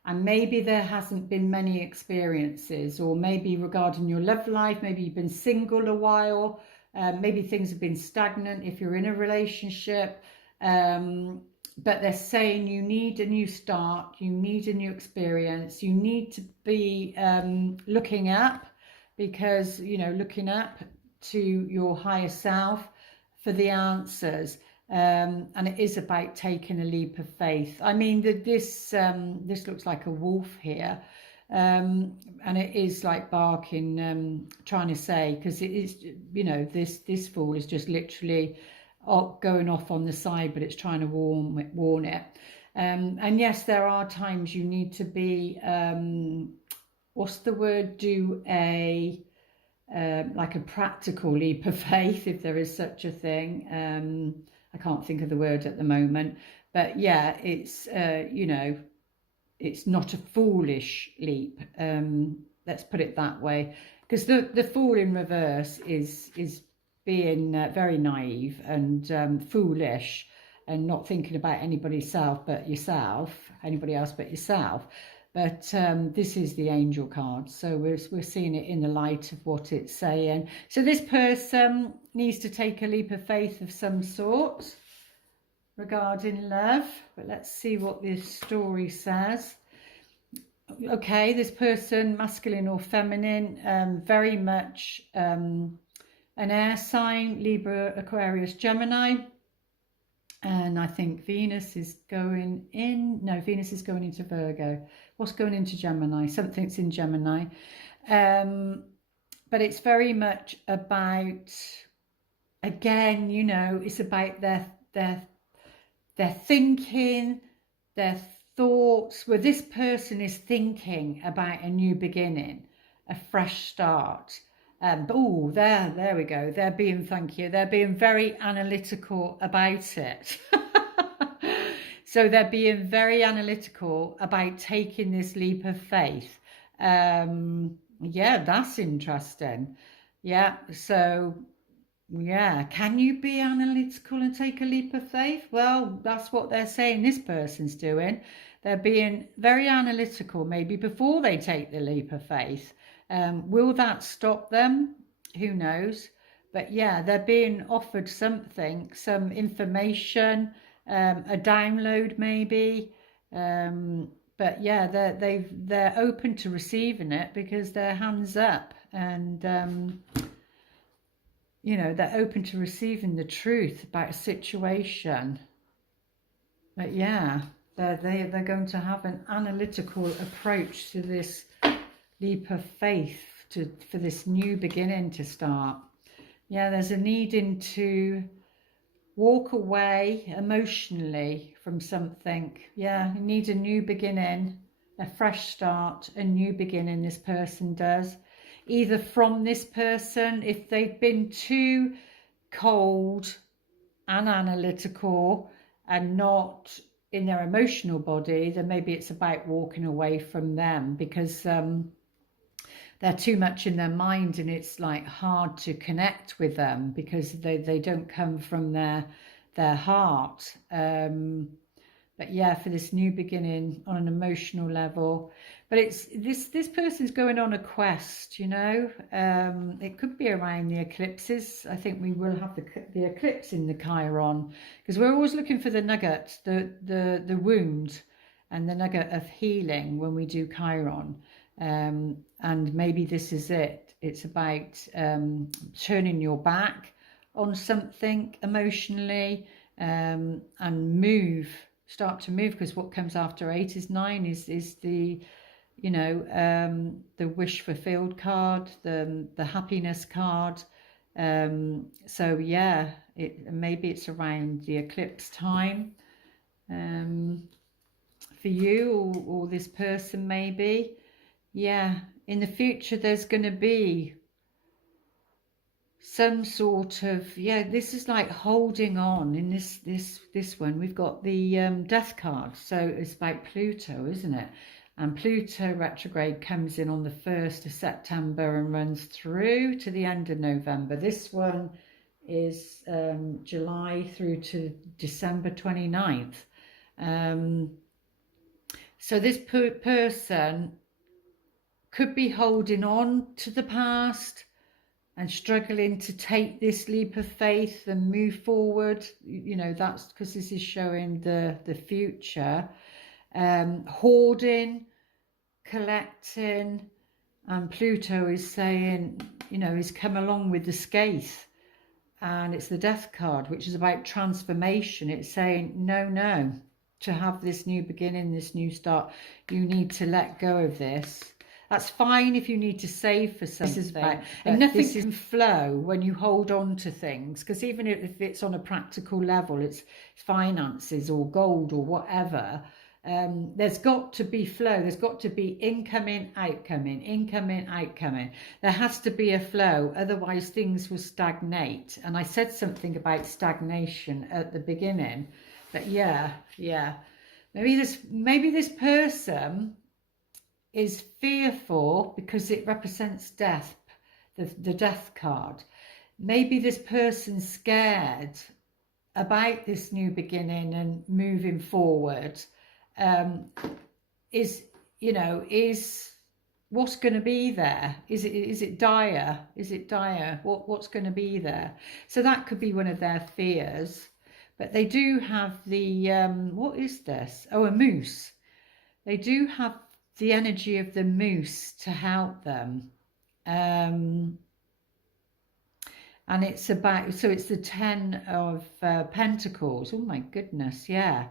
And maybe there hasn't been many experiences, or maybe regarding your love life, maybe you've been single a while, maybe things have been stagnant if you're in a relationship, but they're saying you need a new start, you need a new experience, you need to be looking up, because, you know, looking up to your higher self for the answers. And it is about taking a leap of faith. I mean, this looks like a wolf here, and it is like barking, trying to say, because it is, you know, this Fool is just literally going off on the side, but it's trying to warn it. And yes, there are times you need to be, what's the word? Do like a practical leap of faith, if there is such a thing. I can't think of the word at the moment, but yeah, it's you know, it's not a foolish leap. Let's put it that way, because the Fool in reverse is being very naive and foolish, and not thinking about anybody else but yourself. But this is the Angel card, so we're seeing it in the light of what it's saying. So this person needs to take a leap of faith of some sort regarding love. But let's see what this story says. Okay, this person, masculine or feminine, very much an air sign, Libra, Aquarius, Gemini. And I think Venus is going in, no, Venus is going into Virgo. What's going into Gemini? Something's in Gemini. But it's very much about, again, you know, it's about their thinking, their thoughts, where this person is thinking about a new beginning, a fresh start. Oh, there we go. They're being, thank you, they're being very analytical about it. So they're being very analytical about taking this leap of faith. Yeah, that's interesting. Yeah, so yeah, can you be analytical and take a leap of faith? Well, that's what they're saying this person's doing. They're being very analytical, maybe before they take the leap of faith. Will that stop them? Who knows? But yeah, they're being offered something, some information, a download maybe. But yeah, they're open to receiving it, because they're hands up, and you know, they're open to receiving the truth about a situation. But yeah, they're going to have an analytical approach to this leap of faith, for this new beginning to start. Yeah, there's a needing to walk away emotionally from something. Yeah, you need a new beginning, a fresh start, a new beginning this person does. Either from this person, if they've been too cold and analytical and not in their emotional body, then maybe it's about walking away from them, because they're too much in their mind, and it's like hard to connect with them because they don't come from their heart. But yeah, for this new beginning on an emotional level, but it's this person's going on a quest, you know. It could be around the eclipses. I think we will have the eclipse in the Chiron, because we're always looking for the nugget, the wound, and the nugget of healing when we do Chiron. And maybe this is it. It's about turning your back on something emotionally, and start to move, because what comes after 8 is 9, is the, you know, the wish fulfilled card, the happiness card. So yeah, maybe it's around the eclipse time for you, or this person maybe. Yeah, in the future there's going to be some sort of, yeah, this is like holding on. In this one we've got the death card, so it's about Pluto, isn't it? And Pluto retrograde comes in on the 1st of September and runs through to the end of November. This one is July through to December 29th. So this person could be holding on to the past and struggling to take this leap of faith and move forward. You know, that's because this is showing the future. Hoarding, collecting, and Pluto is saying, you know, he's come along with the Skaith, and it's the death card, which is about transformation. It's saying, no, to have this new beginning, this new start, you need to let go of this. That's fine if you need to save for something, and nothing can flow when you hold on to things, because even if it's on a practical level, it's finances or gold or whatever, there's got to be flow. There's got to be incoming, outcoming, incoming, outcoming. There has to be a flow, otherwise things will stagnate. And I said something about stagnation at the beginning, but yeah, maybe this person is fearful because it represents death, the death card. Maybe this person's scared about this new beginning and moving forward. Is what's going to be there? Is it dire? Is it dire? What's going to be there? So that could be one of their fears. But they do have the what is this? Oh, a moose. They do have the energy of the moose to help them, and it's about, so it's the 10 of Pentacles. Oh my goodness, yeah.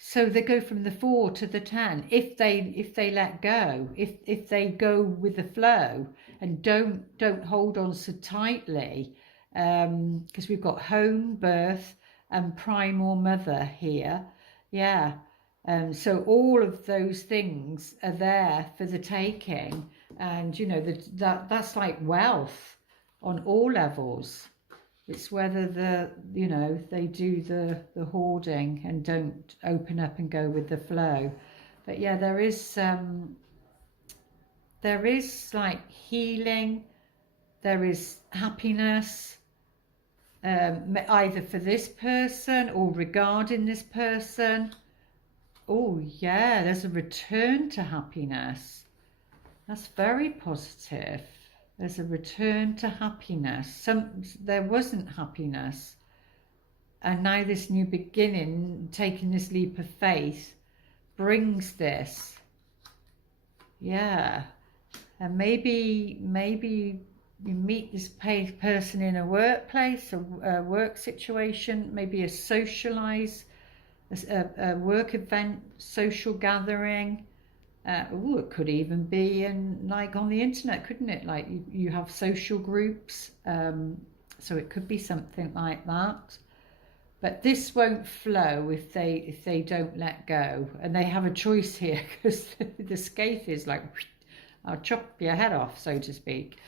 So they go from the 4 to the 10 if they let go, if they go with the flow and don't hold on so tightly, because we've got home, birth, and primal mother here. Yeah. So all of those things are there for the taking, and you know that's like wealth on all levels. It's whether they do the hoarding and don't open up and go with the flow. But yeah, there is like healing, there is happiness, either for this person or regarding this person. Oh yeah, there's a return to happiness. That's very positive. There's a return to happiness. There wasn't happiness, and now this new beginning, taking this leap of faith, brings this. Yeah, and maybe you meet this person in a workplace, a work situation, maybe a socialize. A work event, social gathering. It could even be like on the internet, couldn't it? Like you have social groups, so it could be something like that. But this won't flow if they don't let go, and they have a choice here because the scathe is like, I'll chop your head off, so to speak.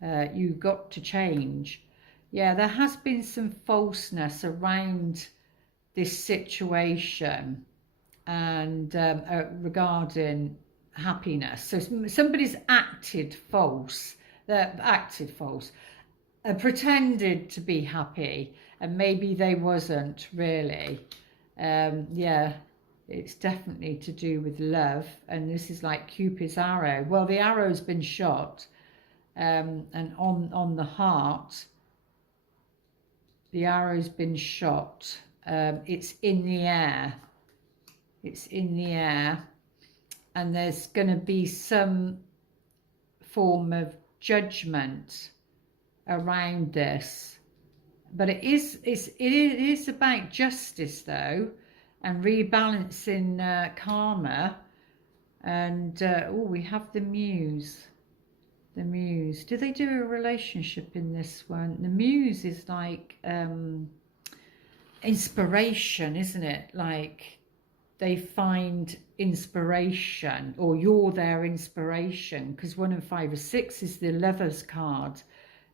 You've got to change. Yeah, there has been some falseness around this situation and regarding happiness. So somebody's acted false. Pretended to be happy, and maybe they wasn't really. Yeah, it's definitely to do with love, and this is like Cupid's arrow. Well, the arrow's been shot, and on the heart, the arrow's been shot. It's in the air. It's in the air, and there's going to be some form of judgment around this, but it is about justice though, and rebalancing karma. And oh, we have the Muse. The Muse. Do they do a relationship in this one? The Muse is like inspiration, isn't it? Like they find inspiration, or you're their inspiration, because 1 and 5 or 6 is the Lovers card.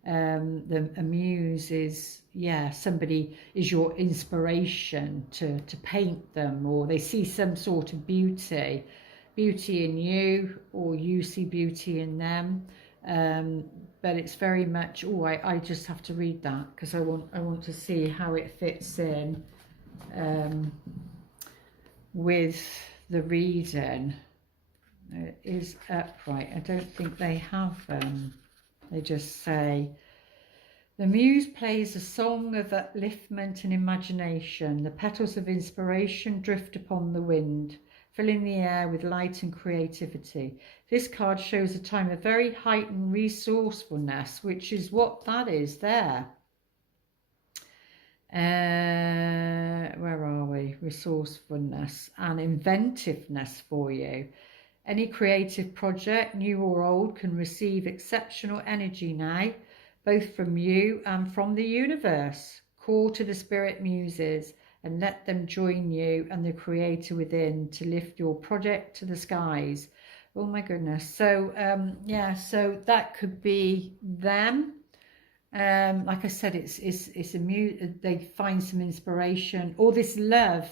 The Muse is, yeah, somebody is your inspiration to paint them, or they see some sort of beauty in you, or you see beauty in them. But it's very much, oh, I just have to read that because I want to see how it fits in with the reading. It is upright. I don't think they have they just say, the Muse plays a song of upliftment and imagination. The petals of inspiration drift upon the wind, filling the air with light and creativity. This card shows a time of very heightened resourcefulness, which is what that is there. Where are we? Resourcefulness and inventiveness for you. Any creative project, new or old, can receive exceptional energy now, both from you and from the universe. Call to the spirit muses and let them join you and the creator within to lift your project to the skies. Oh my goodness. So yeah, so that could be them. Like I said, it's they find some inspiration, or this love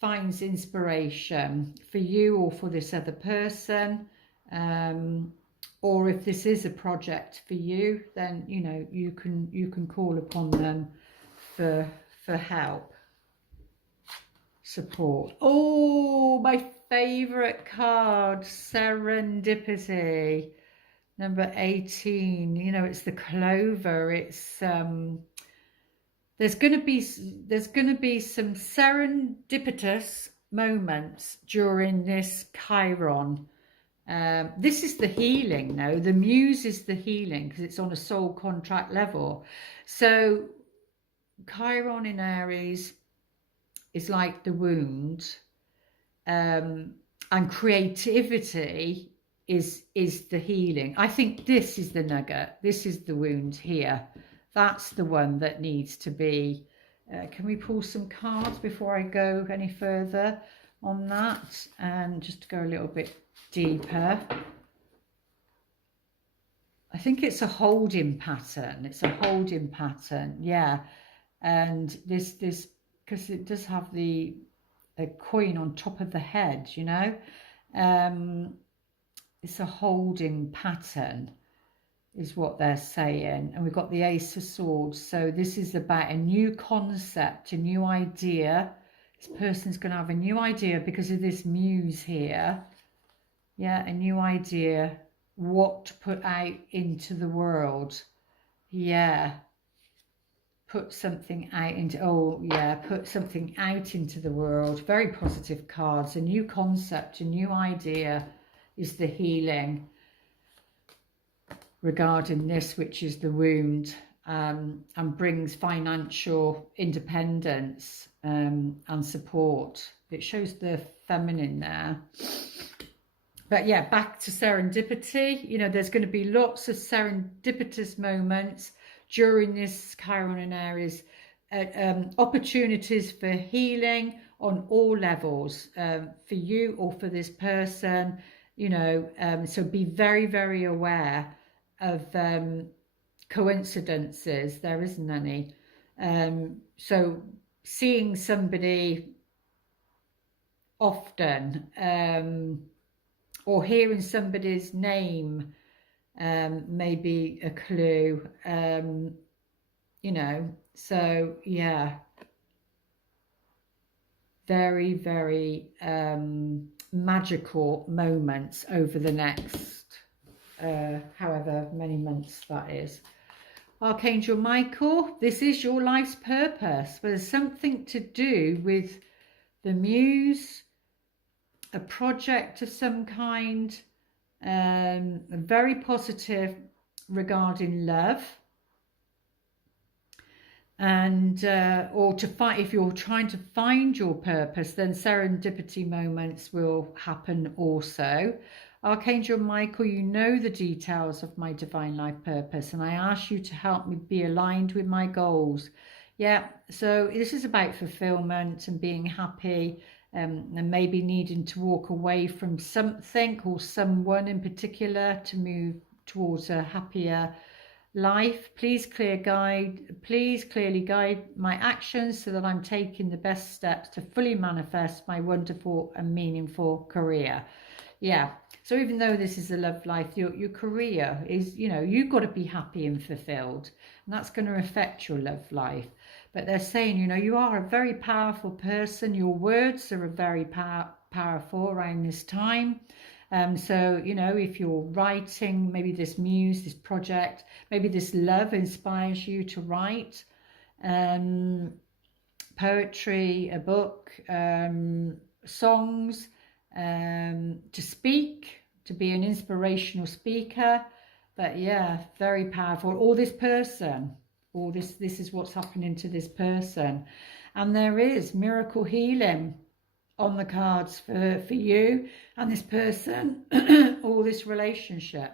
finds inspiration for you or for this other person. Or if this is a project for you, then you know you can call upon them for help, support. Oh, my favorite card, Serendipity, number 18. You know, it's the clover. It's there's going to be some serendipitous moments during this Chiron. This is the healing now. The Muse is the healing because it's on a soul contract level. So Chiron in Aries is like the wound, and creativity is the healing. I think this is the nugget. This is the wound here. That's the one that needs to be. Can we pull some cards before I go any further on that? And just to go a little bit deeper. I think it's a holding pattern. It's a holding pattern, yeah. And this because it does have a coin on top of the head, you know. It's a holding pattern is what they're saying. And we've got the Ace of Swords. So this is about a new concept, a new idea. This person's going to have a new idea because of this Muse here. Yeah, a new idea, what to put out into the world. Yeah, put something out into, oh yeah, put something out into the world. Very positive cards. A new concept, a new idea is the healing regarding this, which is the wound, and brings financial independence and support. It shows the feminine there. But yeah, back to serendipity. You know, there's going to be lots of serendipitous moments during this Chiron in Aries opportunities for healing on all levels, for you or for this person, you know, so be very, very aware of coincidences. There isn't any. So seeing somebody often, or hearing somebody's name, maybe a clue, you know, so yeah, very, very magical moments over the next however many months that is. Archangel Michael, this is your life's purpose. There's something to do with the muse, a project of some kind, very positive regarding love, and or to find, if you're trying to find your purpose, then serendipity moments will happen also. Archangel Michael, you know the details of my divine life purpose, and I ask you to help me be aligned with my goals. Yeah, so this is about fulfillment and being happy, and maybe needing to walk away from something or someone in particular to move towards a happier life. Please clearly guide my actions so that I'm taking the best steps to fully manifest my wonderful and meaningful career. Yeah, so even though this is a love life, your career is, you know, you've got to be happy and fulfilled, and that's going to affect your love life. But they're saying, you know, you are a very powerful person. Your words are very powerful around this time. So, you know, if you're writing, maybe this muse, this project, maybe this love inspires you to write poetry, a book, songs, to speak, to be an inspirational speaker. But yeah, very powerful. Or this person, or this is what's happening to this person. And there is miracle healing on the cards for you and this person, or this relationship.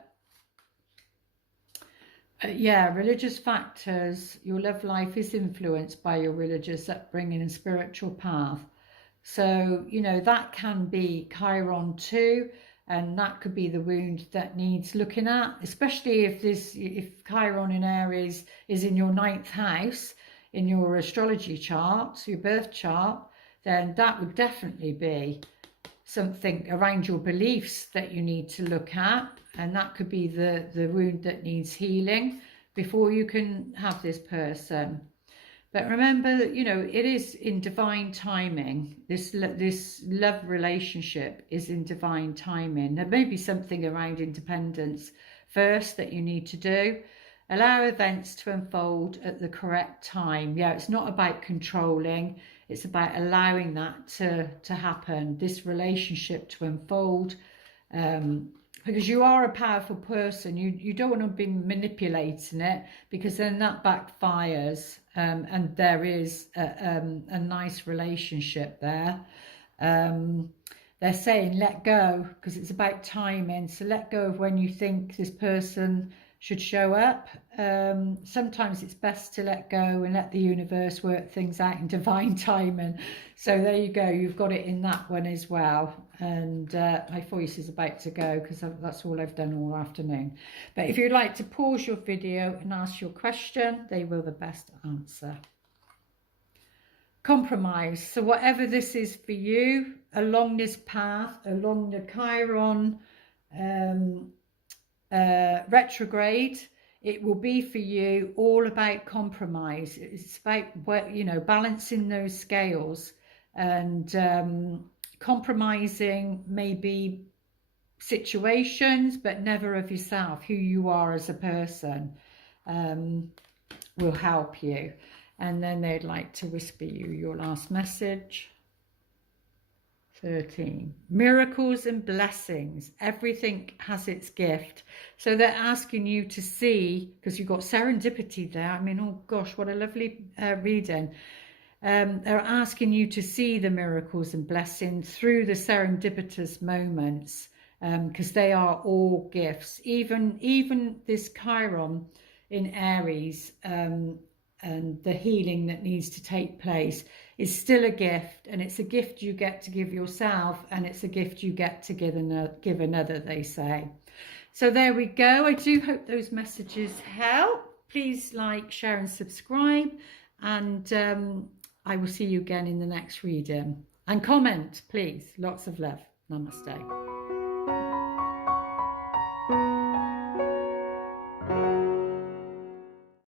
Yeah, religious factors. Your love life is influenced by your religious upbringing and spiritual path. So, you know, that can be Chiron too, and that could be the wound that needs looking at, especially if Chiron in Aries is in your 9th house in your astrology chart, your birth chart, then that would definitely be something around your beliefs that you need to look at, and that could be the wound that needs healing before you can have this person. But remember that, you know, it is in divine timing. This love relationship is in divine timing. There may be something around independence first that you need to do. Allow events to unfold at the correct time. Yeah, it's not about controlling. It's about allowing that to happen, this relationship to unfold. Because you are a powerful person. You don't want to be manipulating it, because then that backfires, and there is a nice relationship there. They're saying let go, because it's about timing. So let go of when you think this person should show up. Sometimes it's best to let go and let the universe work things out in divine timing. So there you go, you've got it in that one as well. And my voice is about to go because that's all I've done all afternoon. But if you'd like to pause your video and ask your question, they will the best answer. Compromise. So whatever this is for you along this path, along the Chiron retrograde, it will be for you all about compromise. It's about, you know, balancing those scales, and compromising maybe situations, but never of yourself. Who you are as a person will help you. And then they'd like to whisper you your last message. 13. Miracles and blessings. Everything has its gift. So they're asking you to see, because you've got serendipity there. I mean, oh gosh, what a lovely reading. They're asking you to see the miracles and blessings through the serendipitous moments, because they are all gifts. Even this Chiron in Aries and the healing that needs to take place is still a gift, and it's a gift you get to give yourself, and it's a gift you get to give another, they say. So there we go. I do hope those messages help. Please like, share and subscribe, and I will see you again in the next reading. And comment, please. Lots of love. Namaste.